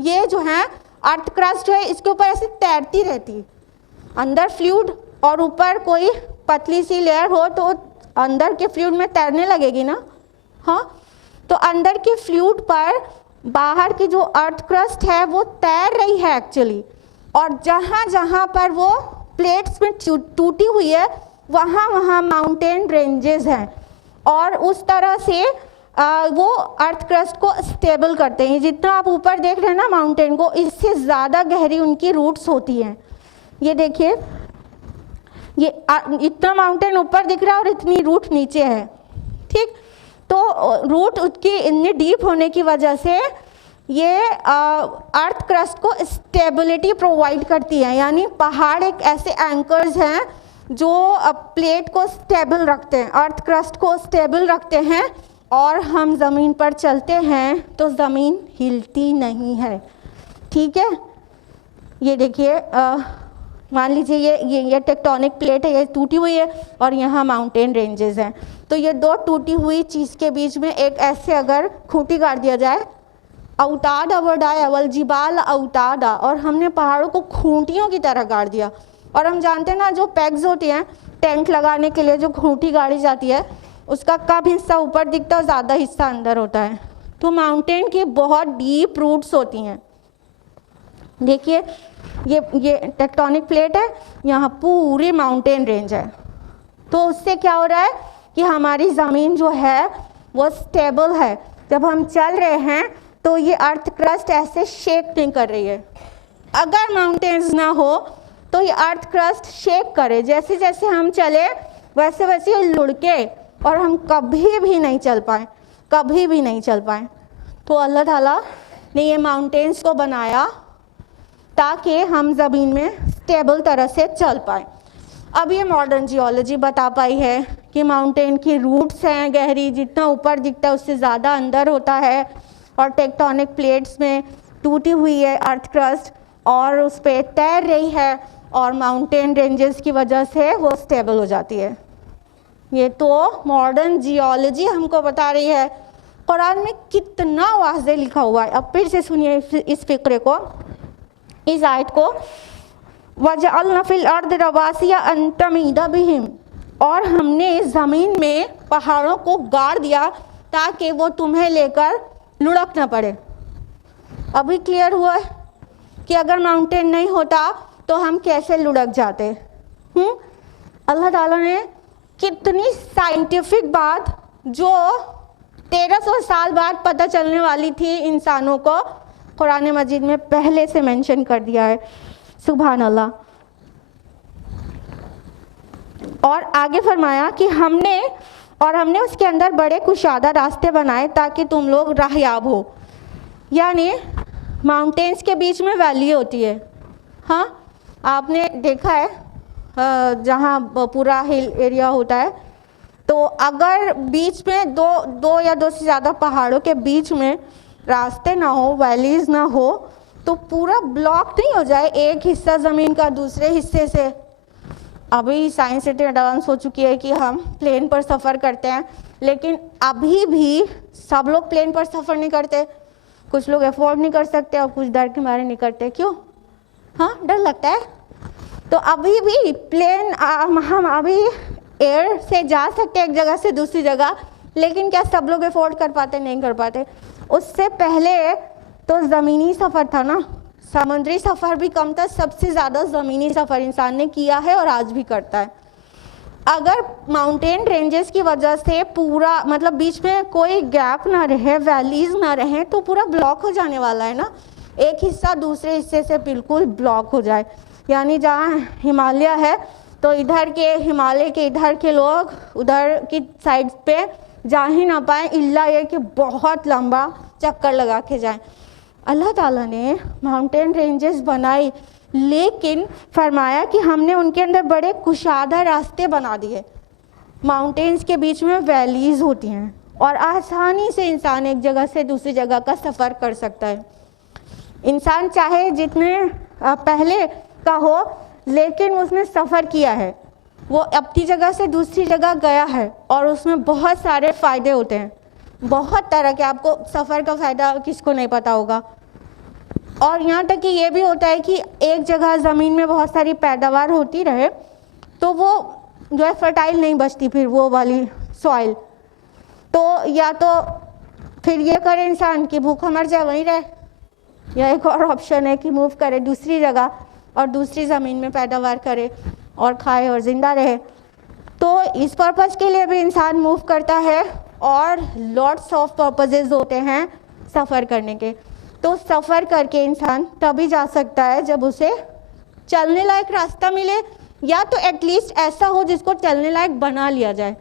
ये जो है अर्थ क्रस्ट है, इसके ऊपर ऐसे तैरती रहती, अंदर फ्लूइड और ऊपर कोई पतली सी लेयर हो तो अंदर के फ्लूइड में तैरने लगेगी ना। हाँ, तो अंदर के फ्लूइड पर बाहर की जो अर्थ क्रस्ट है वो तैर रही है एक्चुअली, और जहाँ जहाँ पर वो प्लेट्स में टूटी हुई है वहाँ वहाँ माउंटेन रेंजेस हैं, और उस तरह से वो अर्थ क्रस्ट को स्टेबल करते हैं। जितना आप ऊपर देख रहे हैं ना माउंटेन को, इससे ज़्यादा गहरी उनकी रूट्स होती हैं। ये देखिए, ये इतना माउंटेन ऊपर दिख रहा है और इतनी रूट नीचे है, ठीक। तो रूट उसकी इतनी डीप होने की वजह से ये अर्थ क्रस्ट को स्टेबिलिटी प्रोवाइड करती है, यानी पहाड़ एक ऐसे एंकर्स हैं जो प्लेट को स्टेबल रखते हैं, अर्थ क्रस्ट को स्टेबल रखते हैं, और हम ज़मीन पर चलते हैं तो ज़मीन हिलती नहीं है, ठीक है। ये देखिए, मान लीजिए ये टेक्टोनिक प्लेट है, ये टूटी हुई है और यहाँ माउंटेन रेंजेस हैं। तो ये दो टूटी हुई चीज़ के बीच में एक ऐसे अगर खूंटी गाड़ दिया जाए, औतादा वडाय अवल जिबाल औतादा, और हमने पहाड़ों को खूंटियों की तरह गाड़ दिया। और हम जानते हैं ना, जो पैग्स होती हैं टेंट लगाने के लिए जो खूंटी गाड़ी जाती है, उसका कम हिस्सा ऊपर दिखता है और ज़्यादा हिस्सा अंदर होता है। तो माउंटेन की बहुत डीप रूट्स होती हैं। देखिए, ये टेक्टोनिक प्लेट है, यहाँ पूरी माउंटेन रेंज है। तो उससे क्या हो रहा है कि हमारी ज़मीन जो है वो स्टेबल है। जब हम चल रहे हैं तो ये अर्थ क्रस्ट ऐसे शेक नहीं कर रही है। अगर माउंटेन्स ना हो तो ये अर्थ क्रस्ट शेक करे, जैसे जैसे हम चले वैसे वैसे ये लुढ़के, और हम कभी भी नहीं चल पाए, कभी भी नहीं चल पाए। तो अल्लाह ताला ने ये माउंटेन्स को बनाया ताकि हम ज़मीन में स्टेबल तरह से चल पाए। अब ये मॉडर्न जियोलॉजी बता पाई है कि माउंटेन की रूट्स हैं गहरी, जितना ऊपर दिखता है उससे ज़्यादा अंदर होता है, और टेक्टोनिक प्लेट्स में टूटी हुई है अर्थ क्रस्ट और उस पर तैर रही है, और माउंटेन रेंजेस की वजह से वो स्टेबल हो जाती है। ये तो मॉडर्न जियोलॉजी हमको बता रही है। कुरान में कितना वाज़े लिखा हुआ है। अब फिर से सुनिए इस फिक्रे को, इस आयत को, वजअलना फिल अर्द रवासिया अन तमीदा बिहिम, और हमने ज़मीन में पहाड़ों को गाड़ दिया ताकि वो तुम्हें लेकर लुढ़क ना पड़े। अभी क्लियर हुआ है कि अगर माउंटेन नहीं होता तो हम कैसे लुढ़क जाते। अल्लाह ताला ने कितनी साइंटिफिक बात जो 1300 साल बाद पता चलने वाली थी इंसानों को, कुरान मजीद में पहले से मेंशन कर दिया है। सुभान अल्लाह। और आगे फरमाया कि हमने उसके अंदर बड़े कुशादा रास्ते बनाए ताकि तुम लोग राहयाब हो। यानी माउंटेन्स के बीच में वैली होती है। हाँ, आपने देखा है जहाँ पूरा हिल एरिया होता है, तो अगर बीच में दो या दो से ज़्यादा पहाड़ों के बीच में रास्ते ना हो, वैलीज ना हो, तो पूरा ब्लॉक नहीं हो जाए एक हिस्सा ज़मीन का दूसरे हिस्से से। अभी साइंस इतनी एडवांस हो चुकी है कि हम प्लेन पर सफ़र करते हैं, लेकिन अभी भी सब लोग प्लेन पर सफ़र नहीं करते। कुछ लोग अफोर्ड नहीं कर सकते और कुछ डर के मारे नहीं करते। क्यों? हाँ, डर लगता है। तो अभी भी प्लेन हम अभी एयर से जा सकते हैं एक जगह से दूसरी जगह, लेकिन क्या सब लोग अफोर्ड कर पाते? नहीं कर पाते। उससे पहले तो ज़मीनी सफ़र था ना, समुद्री सफ़र भी कम था, सबसे ज़्यादा ज़मीनी सफ़र इंसान ने किया है और आज भी करता है। अगर माउंटेन रेंजेस की वजह से पूरा मतलब बीच में कोई गैप ना रहे, वैलीज ना रहे, तो पूरा ब्लॉक हो जाने वाला है ना। एक हिस्सा दूसरे हिस्से से बिल्कुल ब्लॉक हो जाए, यानी जहाँ हिमालय है तो इधर के हिमालय के इधर के लोग उधर की साइड पे जा ही ना पाए, इल्ला ये कि बहुत लंबा चक्कर लगा के जाएं। अल्लाह ताला ने माउंटेन रेंजेस बनाई, लेकिन फरमाया कि हमने उनके अंदर बड़े कुशादा रास्ते बना दिए। माउंटेन्स के बीच में वैलीज होती हैं और आसानी से इंसान एक जगह से दूसरी जगह का सफ़र कर सकता है। इंसान चाहे जितने पहले का हो, लेकिन उसने सफ़र किया है, वो अपनी जगह से दूसरी जगह गया है और उसमें बहुत सारे फ़ायदे होते हैं, बहुत तरह के। आपको सफ़र का फ़ायदा किसको नहीं पता होगा। और यहाँ तक कि ये भी होता है कि एक जगह ज़मीन में बहुत सारी पैदावार होती रहे तो वो जो है फर्टाइल नहीं बचती फिर वो वाली सॉइल, तो या तो फिर ये करे इंसान कि भूखा मर जाए वहीं रहे, या एक और ऑप्शन है कि मूव करे दूसरी जगह और दूसरी ज़मीन में पैदावार करे और खाए और ज़िंदा रहे। तो इस पर्पज़ के लिए भी इंसान मूव करता है और लॉट्स ऑफ पर्पजेज़ होते हैं सफ़र करने के। तो सफ़र करके इंसान तभी जा सकता है जब उसे चलने लायक रास्ता मिले, या तो एटलीस्ट ऐसा हो जिसको चलने लायक बना लिया जाए।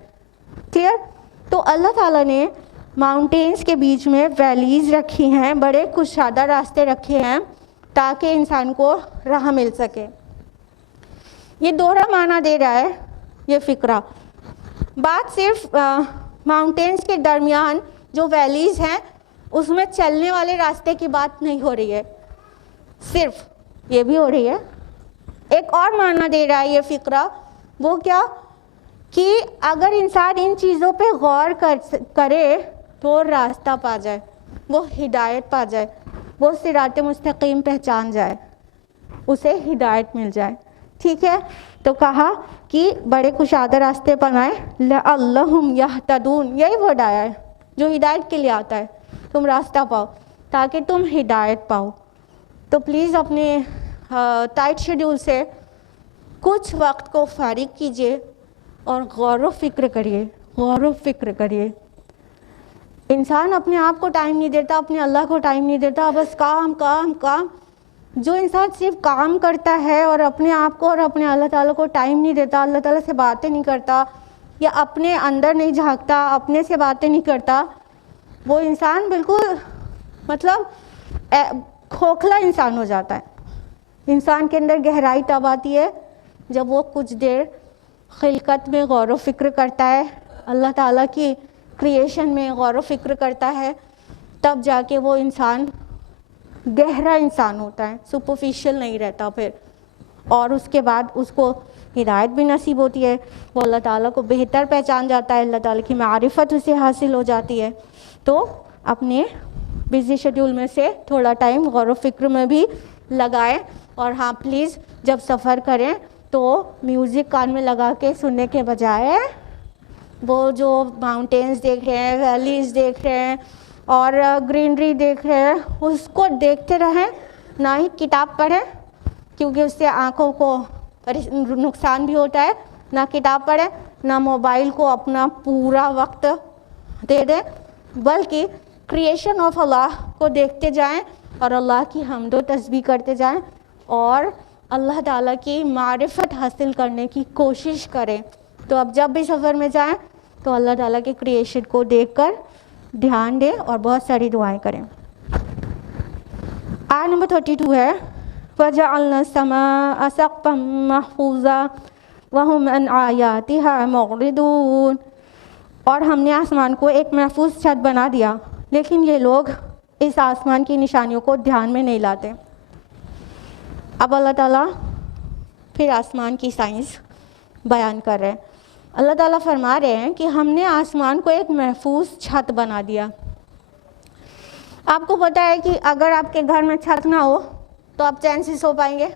क्लियर? तो अल्लाह ताला ने माउंटेन्स के बीच में वैलीज़ रखी हैं, बड़े कुशादा रास्ते रखे हैं ताकि इंसान को राह मिल सके। ये दोहरा माना दे रहा है ये फ़िक्रा। बात सिर्फ माउंटेन्स के दरमियान जो वैलीज़ हैं उसमें चलने वाले रास्ते की बात नहीं हो रही है, सिर्फ ये भी हो रही है। एक और माना दे रहा है ये फ़िक्रा, वो क्या कि अगर इंसान इन चीज़ों पे गौर करे तो रास्ता पा जाए, वो हिदायत पा जाए, वो सिरात मुस्तकीम पहचान जाए, उसे हिदायत मिल जाए। ठीक है, तो कहा कि बड़े कुशादा रास्ते बनाए, लअल्लहुम यहतदून, यही वर्ड आया है जो हिदायत के लिए आता है। तुम रास्ता पाओ ताकि तुम हिदायत पाओ। तो प्लीज़ अपने टाइट शेड्यूल से कुछ वक्त को फारिग कीजिए और गौर व फिक्र करिए, गौर व फिक्र करिए। इंसान अपने आप को टाइम नहीं देता, अपने अल्लाह को टाइम नहीं देता, बस काम काम काम। जो इंसान सिर्फ काम करता है और अपने आप को और अपने अल्लाह ताला को टाइम नहीं देता, अल्लाह ताला से बातें नहीं करता या अपने अंदर नहीं झांकता, अपने से बातें नहीं करता, वो इंसान बिल्कुल मतलब खोखला इंसान हो जाता है। इंसान के अंदर गहराई तब आती है जब वो कुछ देर खिलकत में गौर व फिक्र करता है, अल्लाह ताला की क्रिएशन में गौर व फिक्र करता है, तब जाके वो इंसान गहरा इंसान होता है, सुपरफिशियल नहीं रहता फिर। और उसके बाद उसको हिदायत भी नसीब होती है, वो अल्लाह ताला को बेहतर पहचान जाता है, अल्लाह ताला की मारिफत उसे हासिल हो जाती है। तो अपने बिज़ी शेड्यूल में से थोड़ा टाइम गौर व फिक्र में भी लगाएं। और हाँ प्लीज़ जब सफ़र करें तो म्यूज़िक कान में लगा के सुनने के बजाय वो जो माउंटेन्स देख रहे हैं, वैलीज़ देख रहे हैं और ग्रीनरी देख रहे हैं, उसको देखते रहें, ना ही किताब पढ़ें क्योंकि उससे आँखों को नुकसान भी होता है। ना किताब पढ़ें, ना मोबाइल को अपना पूरा वक्त दे दें, बल्कि क्रिएशन ऑफ अल्लाह को देखते जाएं और अल्लाह की हम्दो तस्बीह करते जाएं और अल्लाह ताला की मारिफत हासिल करने की कोशिश करें। तो अब जब भी सफ़र में जाएं तो अल्लाह ताला के क्रिएशन को देखकर ध्यान दें और बहुत सारी दुआएं करें। आयत नंबर 32 है, वजअलना समाअ सक़फ़न महफ़ूज़ा वहुम अन आयातिहा मुअरिदून। और हमने आसमान को एक महफूज छत बना दिया, लेकिन ये लोग इस आसमान की निशानियों को ध्यान में नहीं लाते। अब अल्लाह ताला फिर आसमान की साइंस बयान कर रहे हैं। अल्लाह ताला फरमा रहे हैं कि हमने आसमान को एक महफूज छत बना दिया। आपको पता है कि अगर आपके घर में छत ना हो तो आप चैन से सो पाएंगे,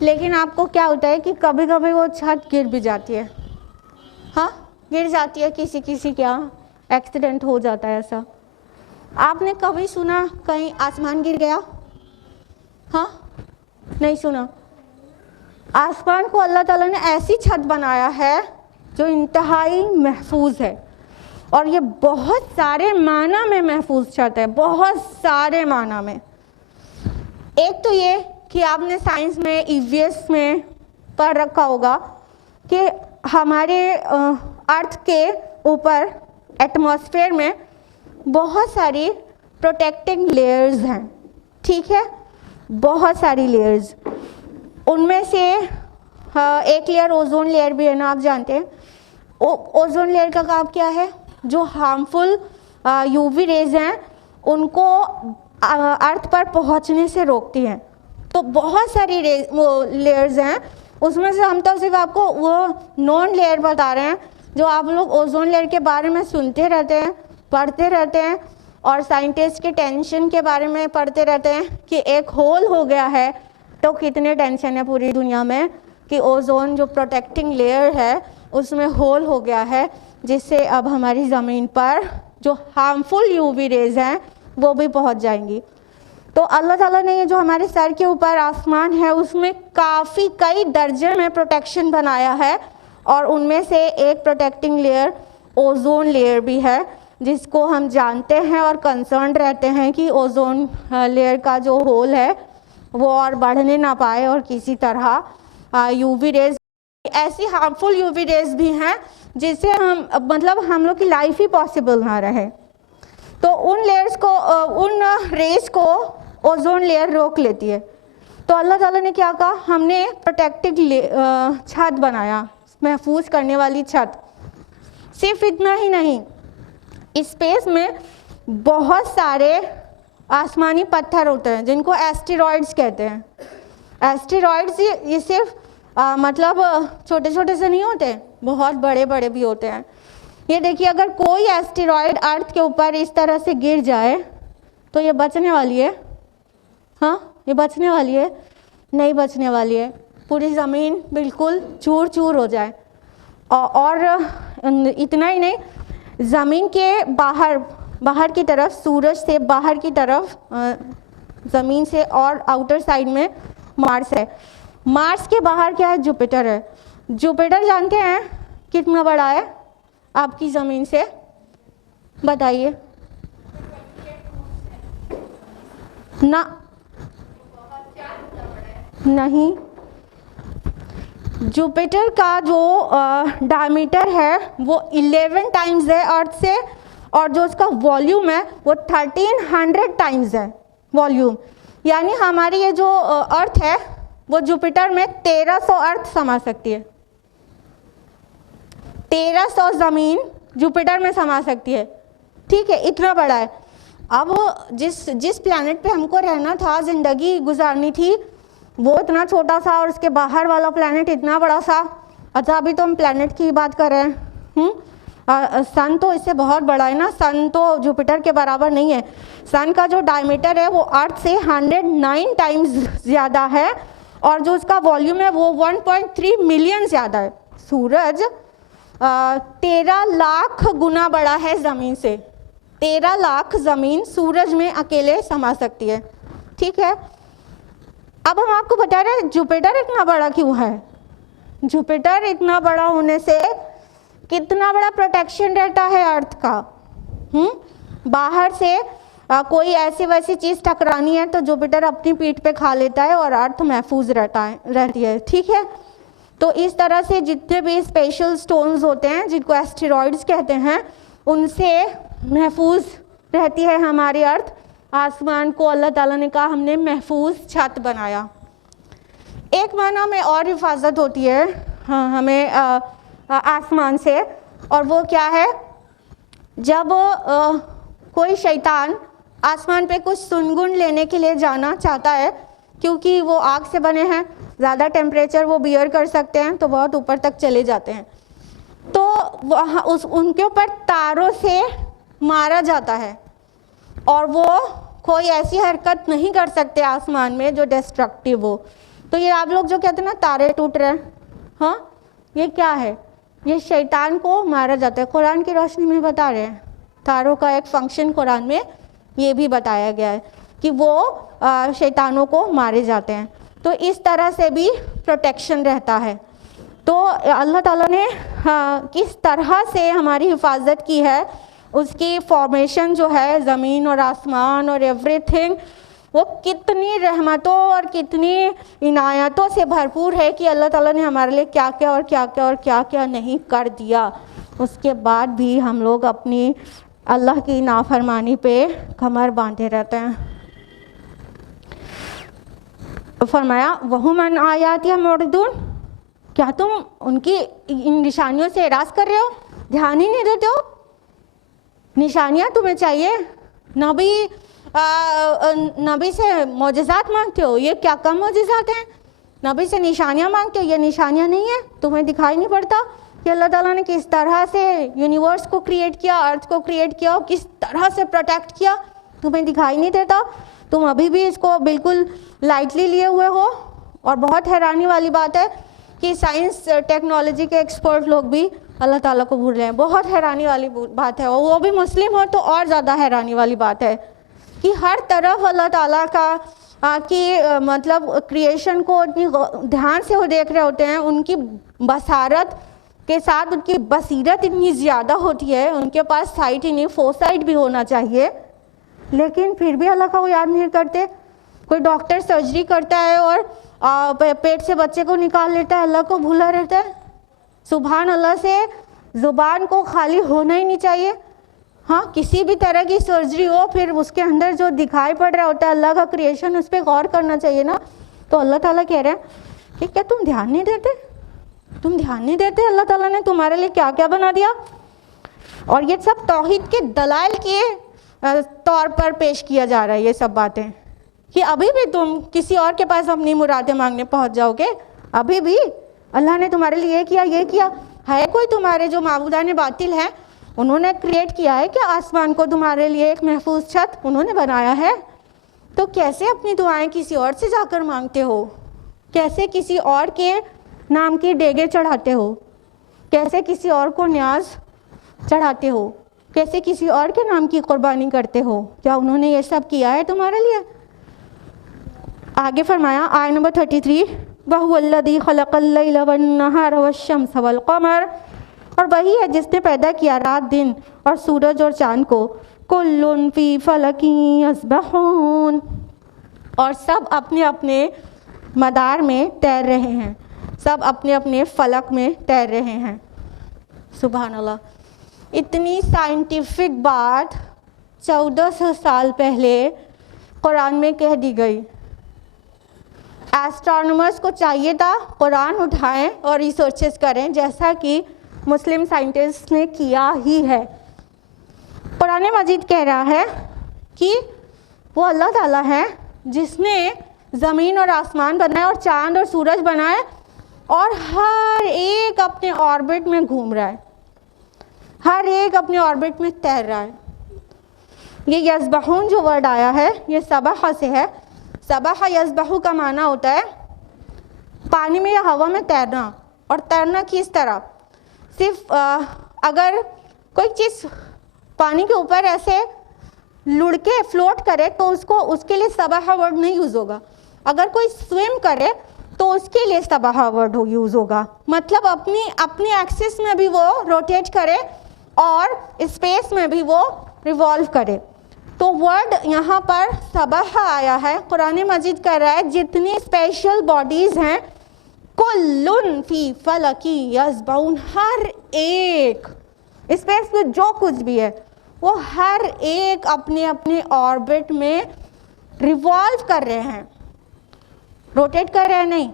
लेकिन आपको क्या होता है कि कभी कभी वो छत गिर भी जाती है। हाँ, गिर जाती है, किसी किसी क्या एक्सीडेंट हो जाता है ऐसा। आपने कभी सुना कहीं आसमान गिर गया? हाँ, नहीं सुना। आसमान को अल्लाह ताला ने ऐसी छत बनाया है जो इंतहाई महफूज है, और ये बहुत सारे माना में महफूज छत है, बहुत सारे माना में। एक तो ये कि आपने साइंस में ईवीएस में पढ़ रखा होगा कि हमारे अर्थ के ऊपर एटमॉस्फेयर में बहुत सारी प्रोटेक्टिंग लेयर्स हैं। ठीक है, बहुत सारी लेयर्स। उनमें से एक लेयर ओजोन लेयर भी है ना, आप जानते हैं। ओजोन लेयर का काम क्या है? जो हार्मफुल यूवी रेज हैं उनको अर्थ पर पहुंचने से रोकती हैं। तो बहुत सारी लेयर्स हैं, उसमें से हम तो सिर्फ आपको वो नॉन लेयर बता रहे हैं जो आप लोग ओजोन लेयर के बारे में सुनते रहते हैं, पढ़ते रहते हैं, और साइंटिस्ट के टेंशन के बारे में पढ़ते रहते हैं कि एक होल हो गया है। तो कितने टेंशन है पूरी दुनिया में कि ओजोन जो प्रोटेक्टिंग लेयर है उसमें होल हो गया है, जिससे अब हमारी ज़मीन पर जो हार्मफुल यूवी रेज हैं वो भी पहुंच जाएंगी। तो अल्लाह ताला ने ये जो हमारे सर के ऊपर आसमान है उसमें काफ़ी कई दर्जे में प्रोटेक्शन बनाया है, और उनमें से एक प्रोटेक्टिंग लेयर ओजोन लेयर भी है, जिसको हम जानते हैं और कंसर्न रहते हैं कि ओजोन लेयर का जो होल है वो और बढ़ने ना पाए, और किसी तरह यूवी रेज, ऐसी हार्मफुल यूवी रेज भी हैं जिससे हम लोग की लाइफ ही पॉसिबल ना रहे। तो उन लेयर्स को, उन रेज को ओजोन लेयर रोक लेती है। तो अल्लाह ताला ने क्या कहा, हमने प्रोटेक्टिव छत बनाया, महफूज करने वाली छत। सिर्फ इतना ही नहीं, स्पेस में बहुत सारे आसमानी पत्थर होते हैं जिनको एस्टेरॉइड्स कहते हैं। एस्टेरॉइड्स ये सिर्फ मतलब छोटे छोटे से नहीं होते, बहुत बड़े बड़े भी होते हैं। ये देखिए, अगर कोई एस्टेरॉइड अर्थ के ऊपर इस तरह से गिर जाए तो ये बचने वाली है? हाँ, ये बचने वाली है? नहीं बचने वाली है। पूरी ज़मीन बिल्कुल चूर चूर हो जाए। और इतना ही नहीं, ज़मीन के बाहर की तरफ, सूरज से बाहर की तरफ, ज़मीन से और आउटर साइड में मार्स है। मार्स के बाहर क्या है? जुपिटर है। जुपिटर जानते हैं कितना बड़ा है आपकी ज़मीन से? बताइए ना। नहीं, जुपिटर का जो डायमीटर है वो 11 टाइम्स है अर्थ से, और जो उसका वॉल्यूम है वो 1300 टाइम्स है वॉल्यूम। यानी हमारी ये जो अर्थ है वो जुपिटर में 1300 अर्थ समा सकती है। 1300 ज़मीन जुपिटर में समा सकती है। ठीक है, इतना बड़ा है। अब जिस प्लैनेट पे हमको रहना था, ज़िंदगी गुजारनी थी, वो इतना छोटा सा, और उसके बाहर वाला प्लैनेट इतना बड़ा सा। अच्छा, अभी तो हम प्लैनेट की बात कर रहे हैं। सन तो इससे बहुत बड़ा है ना, सन तो जुपिटर के बराबर नहीं है। सन का जो डायमीटर है वो अर्थ से 109 टाइम्स ज़्यादा है, और जो उसका वॉल्यूम है वो 1.3 मिलियन ज़्यादा है। सूरज 13 लाख गुना बड़ा है ज़मीन से। 13 लाख ज़मीन सूरज में अकेले समा सकती है। ठीक है, अब हम आपको बता रहे हैं जुपिटर इतना बड़ा क्यों है। जुपिटर इतना बड़ा होने से कितना बड़ा प्रोटेक्शन रहता है अर्थ का। बाहर से कोई ऐसी वैसी चीज़ टकरानी है तो जुपिटर अपनी पीठ पे खा लेता है और अर्थ महफूज रहती है। ठीक है, तो इस तरह से जितने भी स्पेशल स्टोन्स होते हैं जिनको एस्टेरॉइड्स कहते हैं, उनसे महफूज रहती है हमारी अर्थ। आसमान को अल्लाह ताला ने कहा हमने महफूज छत बनाया। एक माना में और हिफाजत होती है हमें आसमान से, और वो क्या है, जब कोई शैतान आसमान पे कुछ सुनगुन लेने के लिए जाना चाहता है, क्योंकि वो आग से बने हैं, ज़्यादा टेम्परेचर वो बियर कर सकते हैं, तो बहुत ऊपर तक चले जाते हैं, तो वहाँ उनके ऊपर तारों से मारा जाता है, और वो कोई ऐसी हरकत नहीं कर सकते आसमान में जो डिस्ट्रक्टिव हो। तो ये आप लोग जो कहते हैं ना तारे टूट रहे हैं, हाँ, ये क्या है? ये शैतान को मारा जाता है। कुरान की रोशनी में बता रहे हैं, तारों का एक फंक्शन कुरान में ये भी बताया गया है कि वो शैतानों को मारे जाते हैं। तो इस तरह से भी प्रोटेक्शन रहता है। तो अल्लाह ताला ने किस तरह से हमारी हिफाजत की है, उसकी फॉर्मेशन जो है ज़मीन और आसमान और एवरीथिंग, वो कितनी रहमतों और कितनी इनायतों से भरपूर है कि अल्लाह ताला ने हमारे लिए क्या क्या और क्या क्या और क्या क्या नहीं कर दिया। उसके बाद भी हम लोग अपनी अल्लाह की नाफरमानी पे कमर बांधे रहते हैं। फरमाया वहुमन आयातिया मुरदून, क्या तुम उनकी इन निशानियों से एराज़ कर रहे हो, ध्यान ही नहीं देते हो? निशानियाँ तुम्हें चाहिए, नबी नबी से मोजज़ात मांगते हो, ये क्या कम मोजज़ात हैं? नबी से निशानियाँ मांगते हो, ये निशानियाँ नहीं है? तुम्हें दिखाई नहीं पड़ता कि अल्लाह ताला ने किस तरह से यूनिवर्स को क्रिएट किया, अर्थ को क्रिएट किया और किस तरह से प्रोटेक्ट किया? तुम्हें दिखाई नहीं देता? तुम अभी भी इसको बिल्कुल लाइटली लिए हुए हो। और बहुत हैरानी वाली बात है कि साइंस टेक्नोलॉजी के एक्सपर्ट लोग भी अल्लाह ताला को भूल रहे हैं। बहुत हैरानी वाली बात है, और वो भी मुस्लिम हो तो और ज़्यादा हैरानी वाली बात है कि हर तरफ अल्लाह ताला का कि मतलब क्रिएशन को इतनी ध्यान से वो देख रहे होते हैं। उनकी बसारत के साथ उनकी बसीरत इतनी ज़्यादा होती है, उनके पास साइट ही नहीं, फोरसाइट भी होना चाहिए, लेकिन फिर भी अल्लाह का वो याद नहीं करते। कोई डॉक्टर सर्जरी करता है और पेट से बच्चे को निकाल लेता है, अल्लाह को भूला रहता है। सुभान अल्लाह से ज़ुबान को खाली होना ही नहीं चाहिए। हाँ, किसी भी तरह की सर्जरी हो, फिर उसके अंदर जो दिखाई पड़ रहा होता है अल्लाह का क्रिएशन, उस पर गौर करना चाहिए ना। तो अल्लाह ताला कह रहे हैं कि क्या तुम ध्यान नहीं देते? तुम ध्यान नहीं देते अल्लाह ताला ने तुम्हारे लिए क्या क्या बना दिया? और ये सब तौहीद के दलाइल के तौर पर पेश किया जा रहा है ये सब बातें, कि अभी भी तुम किसी और के पास अपनी मुरादें मांगने पहुंच जाओगे। अभी भी अल्लाह ने तुम्हारे लिए ये किया, ये किया। है कोई तुम्हारे जो माबूदान बातिल हैं, उन्होंने क्रिएट किया है क्या आसमान को तुम्हारे लिए एक महफूज छत उन्होंने बनाया है? तो कैसे अपनी दुआएं किसी और से जाकर मांगते हो? कैसे किसी और के नाम की डेगे चढ़ाते हो? कैसे किसी और को न्याज चढ़ाते हो? कैसे किसी और के नाम की कुर्बानी करते हो? क्या उन्होंने ये सब किया है तुम्हारे लिए? आगे फरमाया आय नंबर 33, वहुवल्लज़ी खलक़ल लैला वन्नहार वश्शम्स वल क़मर, और वही है जिसने पैदा किया रात दिन और सूरज और चांद को, कुल्लुन फ़ी फ़लकिन यस्बहून, और सब अपने अपने मदार में तैर रहे हैं, सब अपने अपने फलक में तैर रहे हैं। सुभान अल्लाह, इतनी साइंटिफिक बात 1400 साल पहले कुरान में कह दी गई। एस्ट्रोनॉमर्स को चाहिए था कुरान उठाएं और रिसर्चेस करें, जैसा कि मुस्लिम साइंटिस्ट ने किया ही है। कुरान मजीद कह रहा है कि वो अल्लाह ताला है जिसने ज़मीन और आसमान बनाए और चांद और सूरज बनाए, और हर एक अपने ऑर्बिट में घूम रहा है, हर एक अपने ऑर्बिट में तैर रहा है। ये यस्बहून जो वर्ड आया है ये सबह से है। सबह यस्बहू का माना होता है पानी में या हवा में तैरना। और तैरना किस तरह? सिर्फ अगर कोई चीज़ पानी के ऊपर ऐसे लुढ़के फ्लोट करे तो उसके लिए सबह वर्ड नहीं यूज़ होगा। अगर कोई स्विम करे तो उसके लिए सबह वर्ड यूज़ होगा। मतलब अपनी एक्सिस में भी वो रोटेट करे और स्पेस में भी वो रिवॉल्व करे। तो वर्ड यहाँ पर सबह आया है। कुरान मजीद कह रहा है जितनी स्पेशल बॉडीज़ हैं, कुल्लुन फी फलकी यस्बहून, हर एक स्पेस में जो कुछ भी है वो हर एक अपने अपने ऑर्बिट में रिवॉल्व कर रहे हैं, रोटेट कर रहे हैं। नहीं,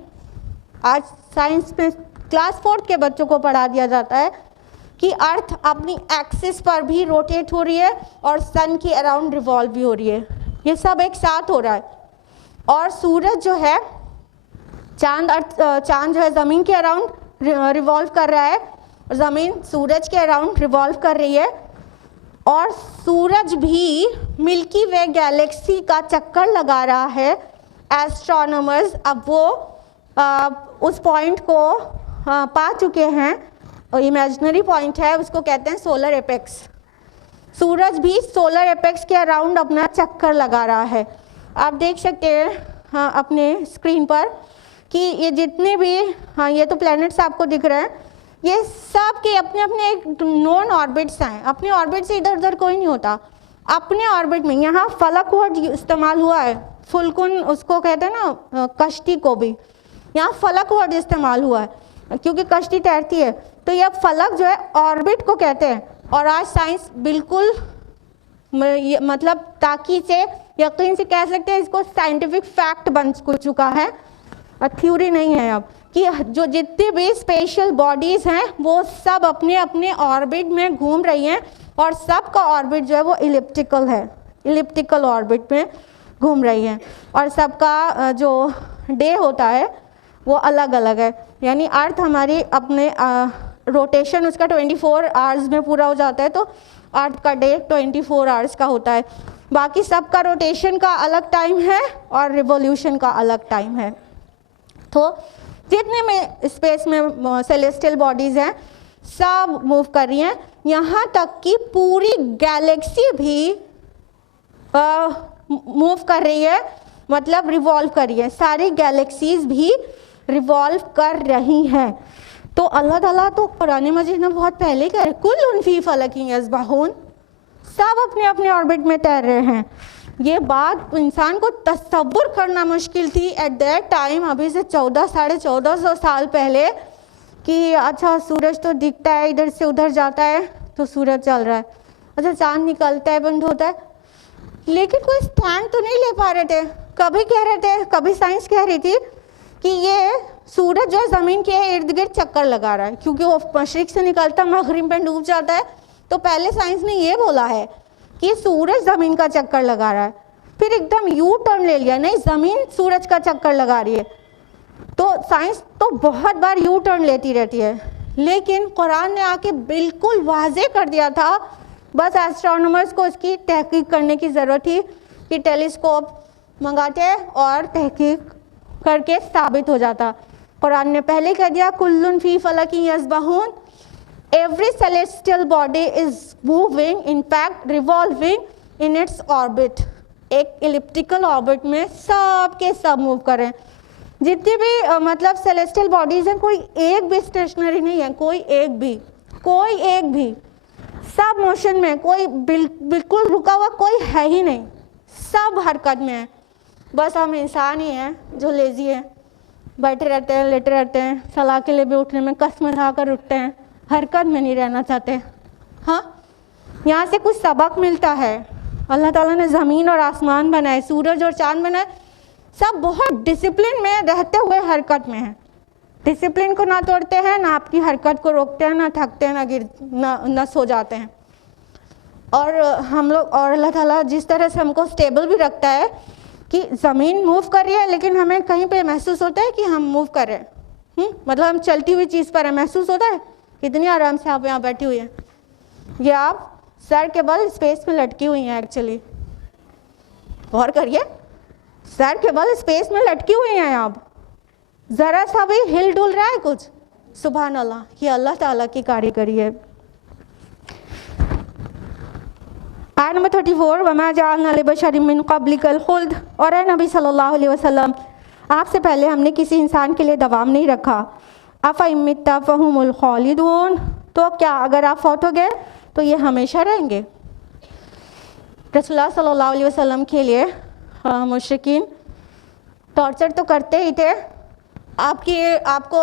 आज साइंस में क्लास 4 के बच्चों को पढ़ा दिया जाता है कि अर्थ अपनी एक्सिस पर भी रोटेट हो रही है और सन के अराउंड रिवॉल्व भी हो रही है। ये सब एक साथ हो रहा है। और सूरज जो है, चांद जो है ज़मीन के अराउंड रिवॉल्व कर रहा है, ज़मीन सूरज के अराउंड रिवॉल्व कर रही है। और सूरज भी मिल्की वे गैलेक्सी का चक्कर लगा रहा है। एस्ट्रोनॉमर्स अब वो उस पॉइंट को पा चुके हैं, और इमेजिनरी पॉइंट है, उसको कहते हैं सोलर एपेक्स। सूरज भी सोलर एपेक्स के अराउंड अपना चक्कर लगा रहा है। आप देख सकते हैं हाँ अपने स्क्रीन पर कि ये जितने भी ये तो प्लैनेट्स आपको दिख रहे हैं, ये सब के अपने अपने एक नॉन ऑर्बिट्स हैं। अपने ऑर्बिट से इधर उधर कोई नहीं होता, अपने ऑर्बिट में। यहाँ फलक वर्ड इस्तेमाल हुआ है, फुल्कुन उसको कहते हैं ना, कश्ती को भी यहाँ फलक वर्ड इस्तेमाल हुआ है क्योंकि कश्ती तैरती है। तो यह फलक जो है ऑर्बिट को कहते हैं। और आज साइंस बिल्कुल मतलब ताकी से यकीन से कह सकते हैं इसको साइंटिफिक फैक्ट बन चुका है, थ्योरी नहीं है अब, कि जो जितनी भी स्पेशल बॉडीज़ हैं वो सब अपने अपने ऑर्बिट में घूम रही हैं और सब का ऑर्बिट जो है वो इलिप्टिकल है, इलिप्टिकल ऑर्बिट में घूम रही है, और सबका जो डे होता है वो अलग अलग है। यानी अर्थ हमारी अपने रोटेशन उसका 24 आवर्स में पूरा हो जाता है, तो अर्थ का डे 24 आवर्स का होता है। बाकी सबका रोटेशन का अलग टाइम है और रिवॉल्यूशन का अलग टाइम है। तो जितने में स्पेस में सेलेस्टियल बॉडीज़ हैं सब मूव कर रही हैं, यहाँ तक कि पूरी गैलेक्सी भी मूव कर रही है, मतलब रिवॉल्व कर रही है। सारी गैलेक्सीज भी रिवॉल्व कर रही हैं। तो अल्लाह ताला तो कुरान मजीद में बहुत पहले कह रहे कुल्लुन फी फलकिन यस्बहून, सब अपने अपने ऑर्बिट में तैर रहे हैं। ये बात इंसान को तसव्वुर करना मुश्किल थी एट दैट टाइम, अभी से 1400-1450 साल पहले, कि अच्छा सूरज तो दिखता है, इधर से उधर जाता है तो सूरज चल रहा है, अच्छा चांद निकलता है बंद होता है, लेकिन कोई स्टैंड तो नहीं ले पा रहे थे। कभी कह रहे थे, कभी साइंस कह रही थी कि ये सूरज जो है ज़मीन के इर्द गिर्द चक्कर लगा रहा है, क्योंकि वो मशरिक से निकलता मगरिब में डूब जाता है। तो पहले साइंस ने ये बोला है कि सूरज ज़मीन का चक्कर लगा रहा है, फिर एकदम यू टर्न ले लिया, नहीं ज़मीन सूरज का चक्कर लगा रही है। तो साइंस तो बहुत बार यू टर्न लेती रहती है, लेकिन कुरान ने आके बिल्कुल वाज़े कर दिया था। बस एस्ट्रोनॉमर्स को इसकी तहकीक करने की ज़रूरत थी कि टेलीस्कोप मंगाते और तहकीक करके साबित हो जाता। कुरान ने पहले कह दिया कुल्लुन फी फलकिन यस्बहून, every celestial body is moving, in fact revolving in its orbit. एक इलिप्टिकल ऑर्बिट में सब के सब मूव करें। जितनी भी मतलब सेलेस्टियल बॉडीज़ हैं, कोई एक भी स्टेशनरी नहीं है, कोई एक भी सब मोशन में, कोई बिल्कुल रुका हुआ कोई है ही नहीं, सब हरकत में है। बस हम इंसान ही हैं जो लेज़ी हैं, बैठे रहते हैं, लेटे रहते हैं, सलाह के लिए भी उठने में कसम खा कर उठते हैं, हरकत में नहीं रहना चाहते। हाँ, यहाँ से कुछ सबक मिलता है। अल्लाह ताला ने ज़मीन और आसमान बनाए, सूरज और चाँद बनाए, सब बहुत डिसिप्लिन में रहते हुए हरकत में है। डिसिप्लिन को ना तोड़ते हैं, ना आपकी हरकत को रोकते हैं, ना थकते हैं, ना सो जाते हैं। और हम लोग, और अल्लाह ताला जिस तरह से हमको स्टेबल भी रखता है कि ज़मीन मूव कर रही है, लेकिन हमें कहीं पे महसूस होता है कि हम मूव कर रहे हैं। मतलब हम चलती हुई चीज़ पर है, महसूस होता है कितनी आराम से आप यहाँ बैठी हुई हैं। ये आप सर के बल स्पेस में लटकी हुई हैं। एक्चुअली गौर करिए, सर के बल स्पेस में लटकी हुई हैं आप, ज़रा सा भी हिल डुल रहा है कुछ, सुभान अल्लाह, ये अल्लाह ताला की कारीगरी है। आयत नंबर 34, वमा जअलना लिबशरिन मिन क़ब्लिकल ख़ुल्द, और है नबी सल्लल्लाहु अलैहि वसल्लम, आपसे पहले हमने किसी इंसान के लिए दवाम नहीं रखा। अफ़ा इन मित्ता फ़हुमुल ख़ालिदून, तो क्या अगर आप फौत हो गए तो ये हमेशा रहेंगे। रसूलुल्लाह सल्लल्लाहु अलैहि वसल्लम के लिए मुशरिकीन टॉर्चर तो करते ही थे, आपको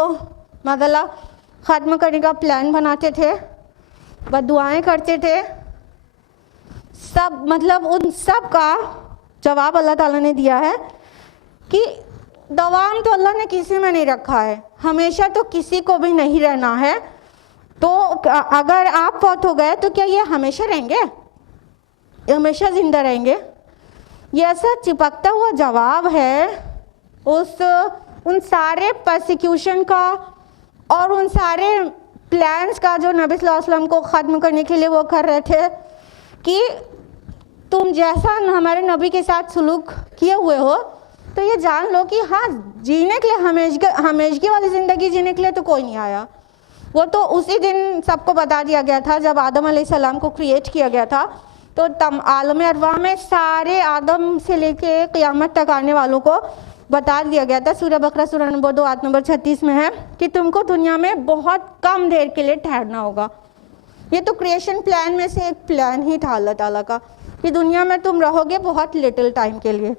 मतलब ख़त्म करने का प्लान बनाते थे, बद्दुआएं करते थे, सब मतलब उन सब का जवाब अल्लाह ताला ने दिया है कि दवाम तो अल्लाह ने किसी में नहीं रखा है, हमेशा तो किसी को भी नहीं रहना है। तो अगर आप फौत हो गए तो क्या ये हमेशा रहेंगे, हमेशा ज़िंदा रहेंगे? ये ऐसा चिपकता हुआ जवाब है उन सारे परसिक्यूशन का और उन सारे प्लान्स का जो नबी सल्लल्लाहु अलैहि वसल्लम को ख़त्म करने के लिए वो कर रहे थे कि तुम जैसा हमारे नबी के साथ सलूक किए हुए हो, तो ये जान लो कि हाँ, जीने के लिए हमेशगी वाली ज़िंदगी जीने के लिए तो कोई नहीं आया। वो तो उसी दिन सबको बता दिया गया था जब आदम अलैहिस्सलाम को क्रिएट किया गया था। तो आलम अरवाह में सारे आदम से लेके क़यामत तक आने वालों को बता दिया गया था। सूरह बकरा सूरह नंबर 2 आयत नंबर 36 में है कि तुमको दुनिया में बहुत कम देर के लिए ठहरना होगा। ये तो क्रिएशन प्लान में से एक प्लान ही था अल्लाह ताला का कि दुनिया में तुम रहोगे बहुत लिटिल टाइम के लिए।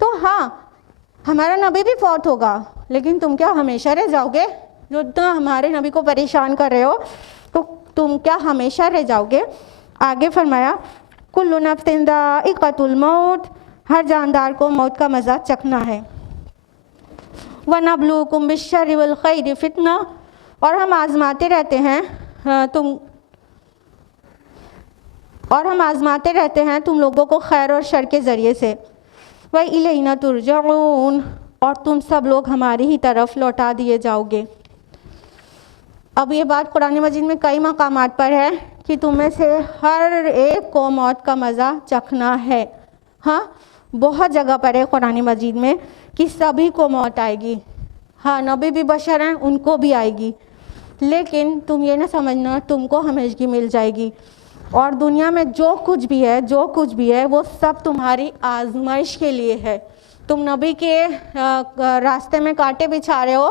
तो हाँ, हमारा नबी भी फौत होगा, लेकिन तुम क्या हमेशा रह जाओगे? जो इतना हमारे नबी को परेशान कर रहे हो, तो तुम क्या हमेशा रह जाओगे? आगे फरमाया कुल्लु नफ्सिन ज़ाइक़तुल मौत, हर जानदार को मौत का मज़ा चखना है। व नब्लुकुम बिश्शर्रि वल खैरि फितना, और हम आजमाते रहते हैं और हम आजमाते रहते हैं तुम लोगों को खैर और शर के ज़रिए से। व इलैना तुरजाऊन, और तुम सब लोग हमारी ही तरफ लौटा दिए जाओगे। अब ये बात कुरान मजीद में कई मकामात पर है कि तुम में से हर एक को मौत का मज़ा चखना है। हाँ, बहुत जगह पर है कुरान मजीद में कि सभी को मौत आएगी। हाँ, नबी भी बशर हैं, उनको भी आएगी, लेकिन तुम ये ना समझना तुमको हमेशगी मिल जाएगी। और दुनिया में जो कुछ भी है वो सब तुम्हारी आजमाइश के लिए है। तुम नबी के रास्ते में कांटे बिछा रहे हो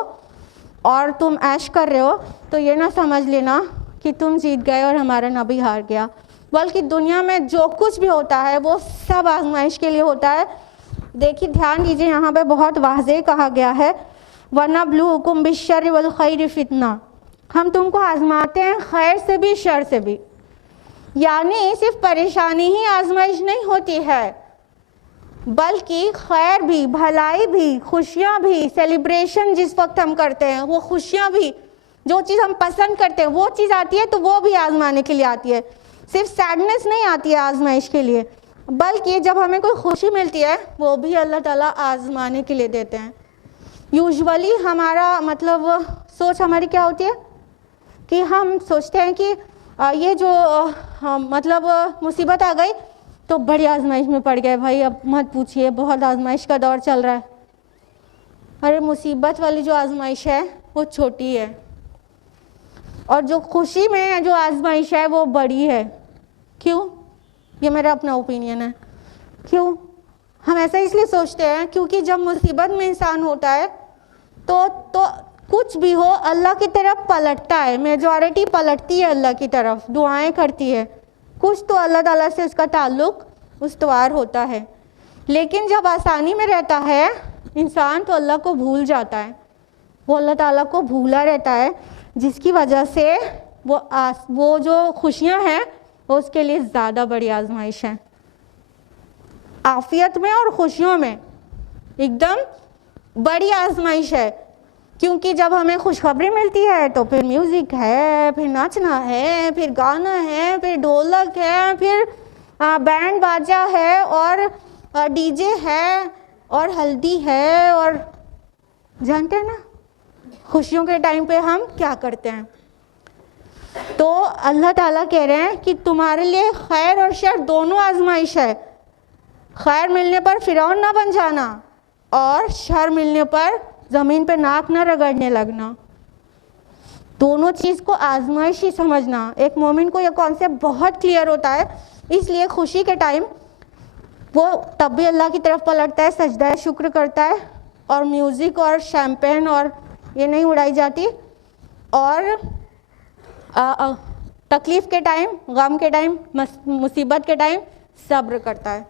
और तुम ऐश कर रहे हो, तो ये ना समझ लेना कि तुम जीत गए और हमारा नबी हार गया। बल्कि दुनिया में जो कुछ भी होता है वो सब आजमाइश के लिए होता है। देखिए, ध्यान दीजिए, यहाँ पे बहुत वाज़ेह कहा गया है, वनब्लुकुम बिश्शर्रि वल खैरि फितना। हम तुमको आजमाते हैं खैर से भी शर से भी। यानी सिर्फ परेशानी ही आजमाइश नहीं होती है, बल्कि खैर भी, भलाई भी, खुशियाँ भी, सेलिब्रेशन जिस वक्त हम करते हैं वो खुशियाँ भी, जो चीज़ हम पसंद करते हैं वो चीज़ आती है तो वो भी आजमाने के लिए आती है। सिर्फ सैडनेस नहीं आती है आजमाइश के लिए, बल्कि जब हमें कोई खुशी मिलती है वो भी अल्लाह ताला आजमाने के लिए देते हैं। यूजुअली हमारा मतलब सोच हमारी क्या होती है कि हम सोचते हैं कि ये जो मतलब मुसीबत आ गई तो बड़ी आजमाइश में पड़ गए भाई, अब मत पूछिए, बहुत आजमाइश का दौर चल रहा है। अरे मुसीबत वाली जो आजमाइश है वो छोटी है, और जो खुशी में जो आजमाइश है वो बड़ी है। क्यों? ये मेरा अपना ओपिनियन है। क्यों हम ऐसा इसलिए सोचते हैं क्योंकि जब मुसीबत में इंसान होता है तो कुछ भी हो अल्लाह की तरफ पलटता है, मेजॉरिटी पलटती है अल्लाह की तरफ, दुआएं करती है, कुछ तो अल्लाह ताला से उसका ताल्लुक़ उस्तवार होता है। लेकिन जब आसानी में रहता है इंसान तो अल्लाह को भूल जाता है, वो अल्लाह ताला को भूला रहता है, जिसकी वजह से वो जो खुशियाँ हैं वो उसके लिए ज़्यादा बड़ी आजमाइश है। आफियत में और खुशियों में एकदम बड़ी आजमाइश है, क्योंकि जब हमें खुशखबरी मिलती है तो फिर म्यूज़िक है, फिर नाचना है, फिर गाना है, फिर ढोलक है, फिर बैंड बाजा है, और डीजे है, और हल्दी है, और जानते हैं ना खुशियों के टाइम पे हम क्या करते हैं। तो अल्लाह ताला कह रहे हैं कि तुम्हारे लिए खैर और शर दोनों आजमाइश है। खैर मिलने पर फिरौन ना बन जाना, और शर मिलने पर ज़मीन पे नाक ना रगड़ने लगना। दोनों चीज़ को आजमाइश ही समझना। एक मोमिन को यह कॉन्सेप्ट बहुत क्लियर होता है, इसलिए खुशी के टाइम वो तब भी अल्लाह की तरफ पलटता है, सजदा शुक्र करता है, और म्यूज़िक और शैम्पेन और ये नहीं उड़ाई जाती। और तकलीफ़ के टाइम, गम के टाइम, मुसीबत के टाइम सब्र करता है।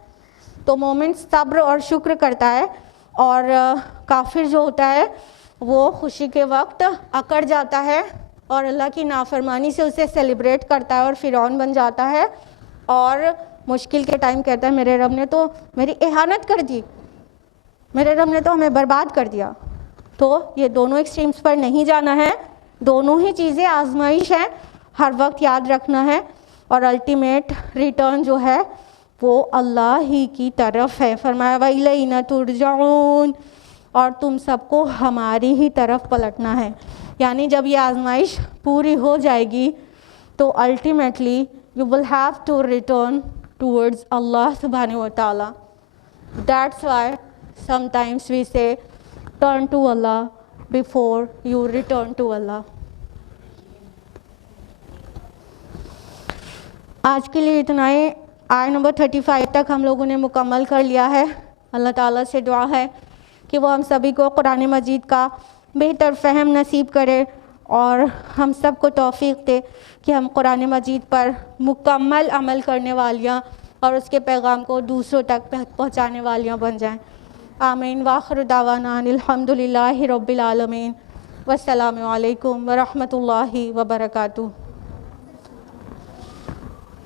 तो मोमिन सब्र और शुक्र करता है, और काफिर जो होता है वो खुशी के वक्त अकड़ जाता है और अल्लाह की नाफरमानी से उसे सेलिब्रेट करता है और फिरौन बन जाता है, और मुश्किल के टाइम कहता है मेरे रब ने तो मेरी इहानत कर दी, मेरे रब ने तो हमें बर्बाद कर दिया। तो ये दोनों एक्सट्रीम्स पर नहीं जाना है, दोनों ही चीज़ें आजमाइश हैं, हर वक्त याद रखना है, और अल्टीमेट रिटर्न जो है वो अल्लाह ही की तरफ है। फरमाया व इलैना तुरजाऊन, और तुम सबको हमारी ही तरफ पलटना है। यानी जब ये आजमाइश पूरी हो जाएगी तो ultimately you will have to return towards Allah सुब्हानहू व तआला। That's why sometimes we say turn to Allah before you return to Allah. आज के लिए इतना ही। आय नंबर 35 तक हम लोगों ने मुकम्मल कर लिया है। अल्लाह ताला से दुआ है कि वो हम सभी को कुरान मजीद का बेहतर फ़हम नसीब करे, और हम सब को तौफ़ीक़ दे कि हम कुरान मजीद पर मुकम्मल अमल करने वालियाँ और उसके पैगाम को दूसरों तक पहुँचाने वालियाँ बन जाएँ। आमीन। वाखिर दावाना अनिल हम्दुलिल्लाहि रब्बिल आलमीन। वस्सलामु अलैकुम व रहमतुल्लाहि व बरकातुहू।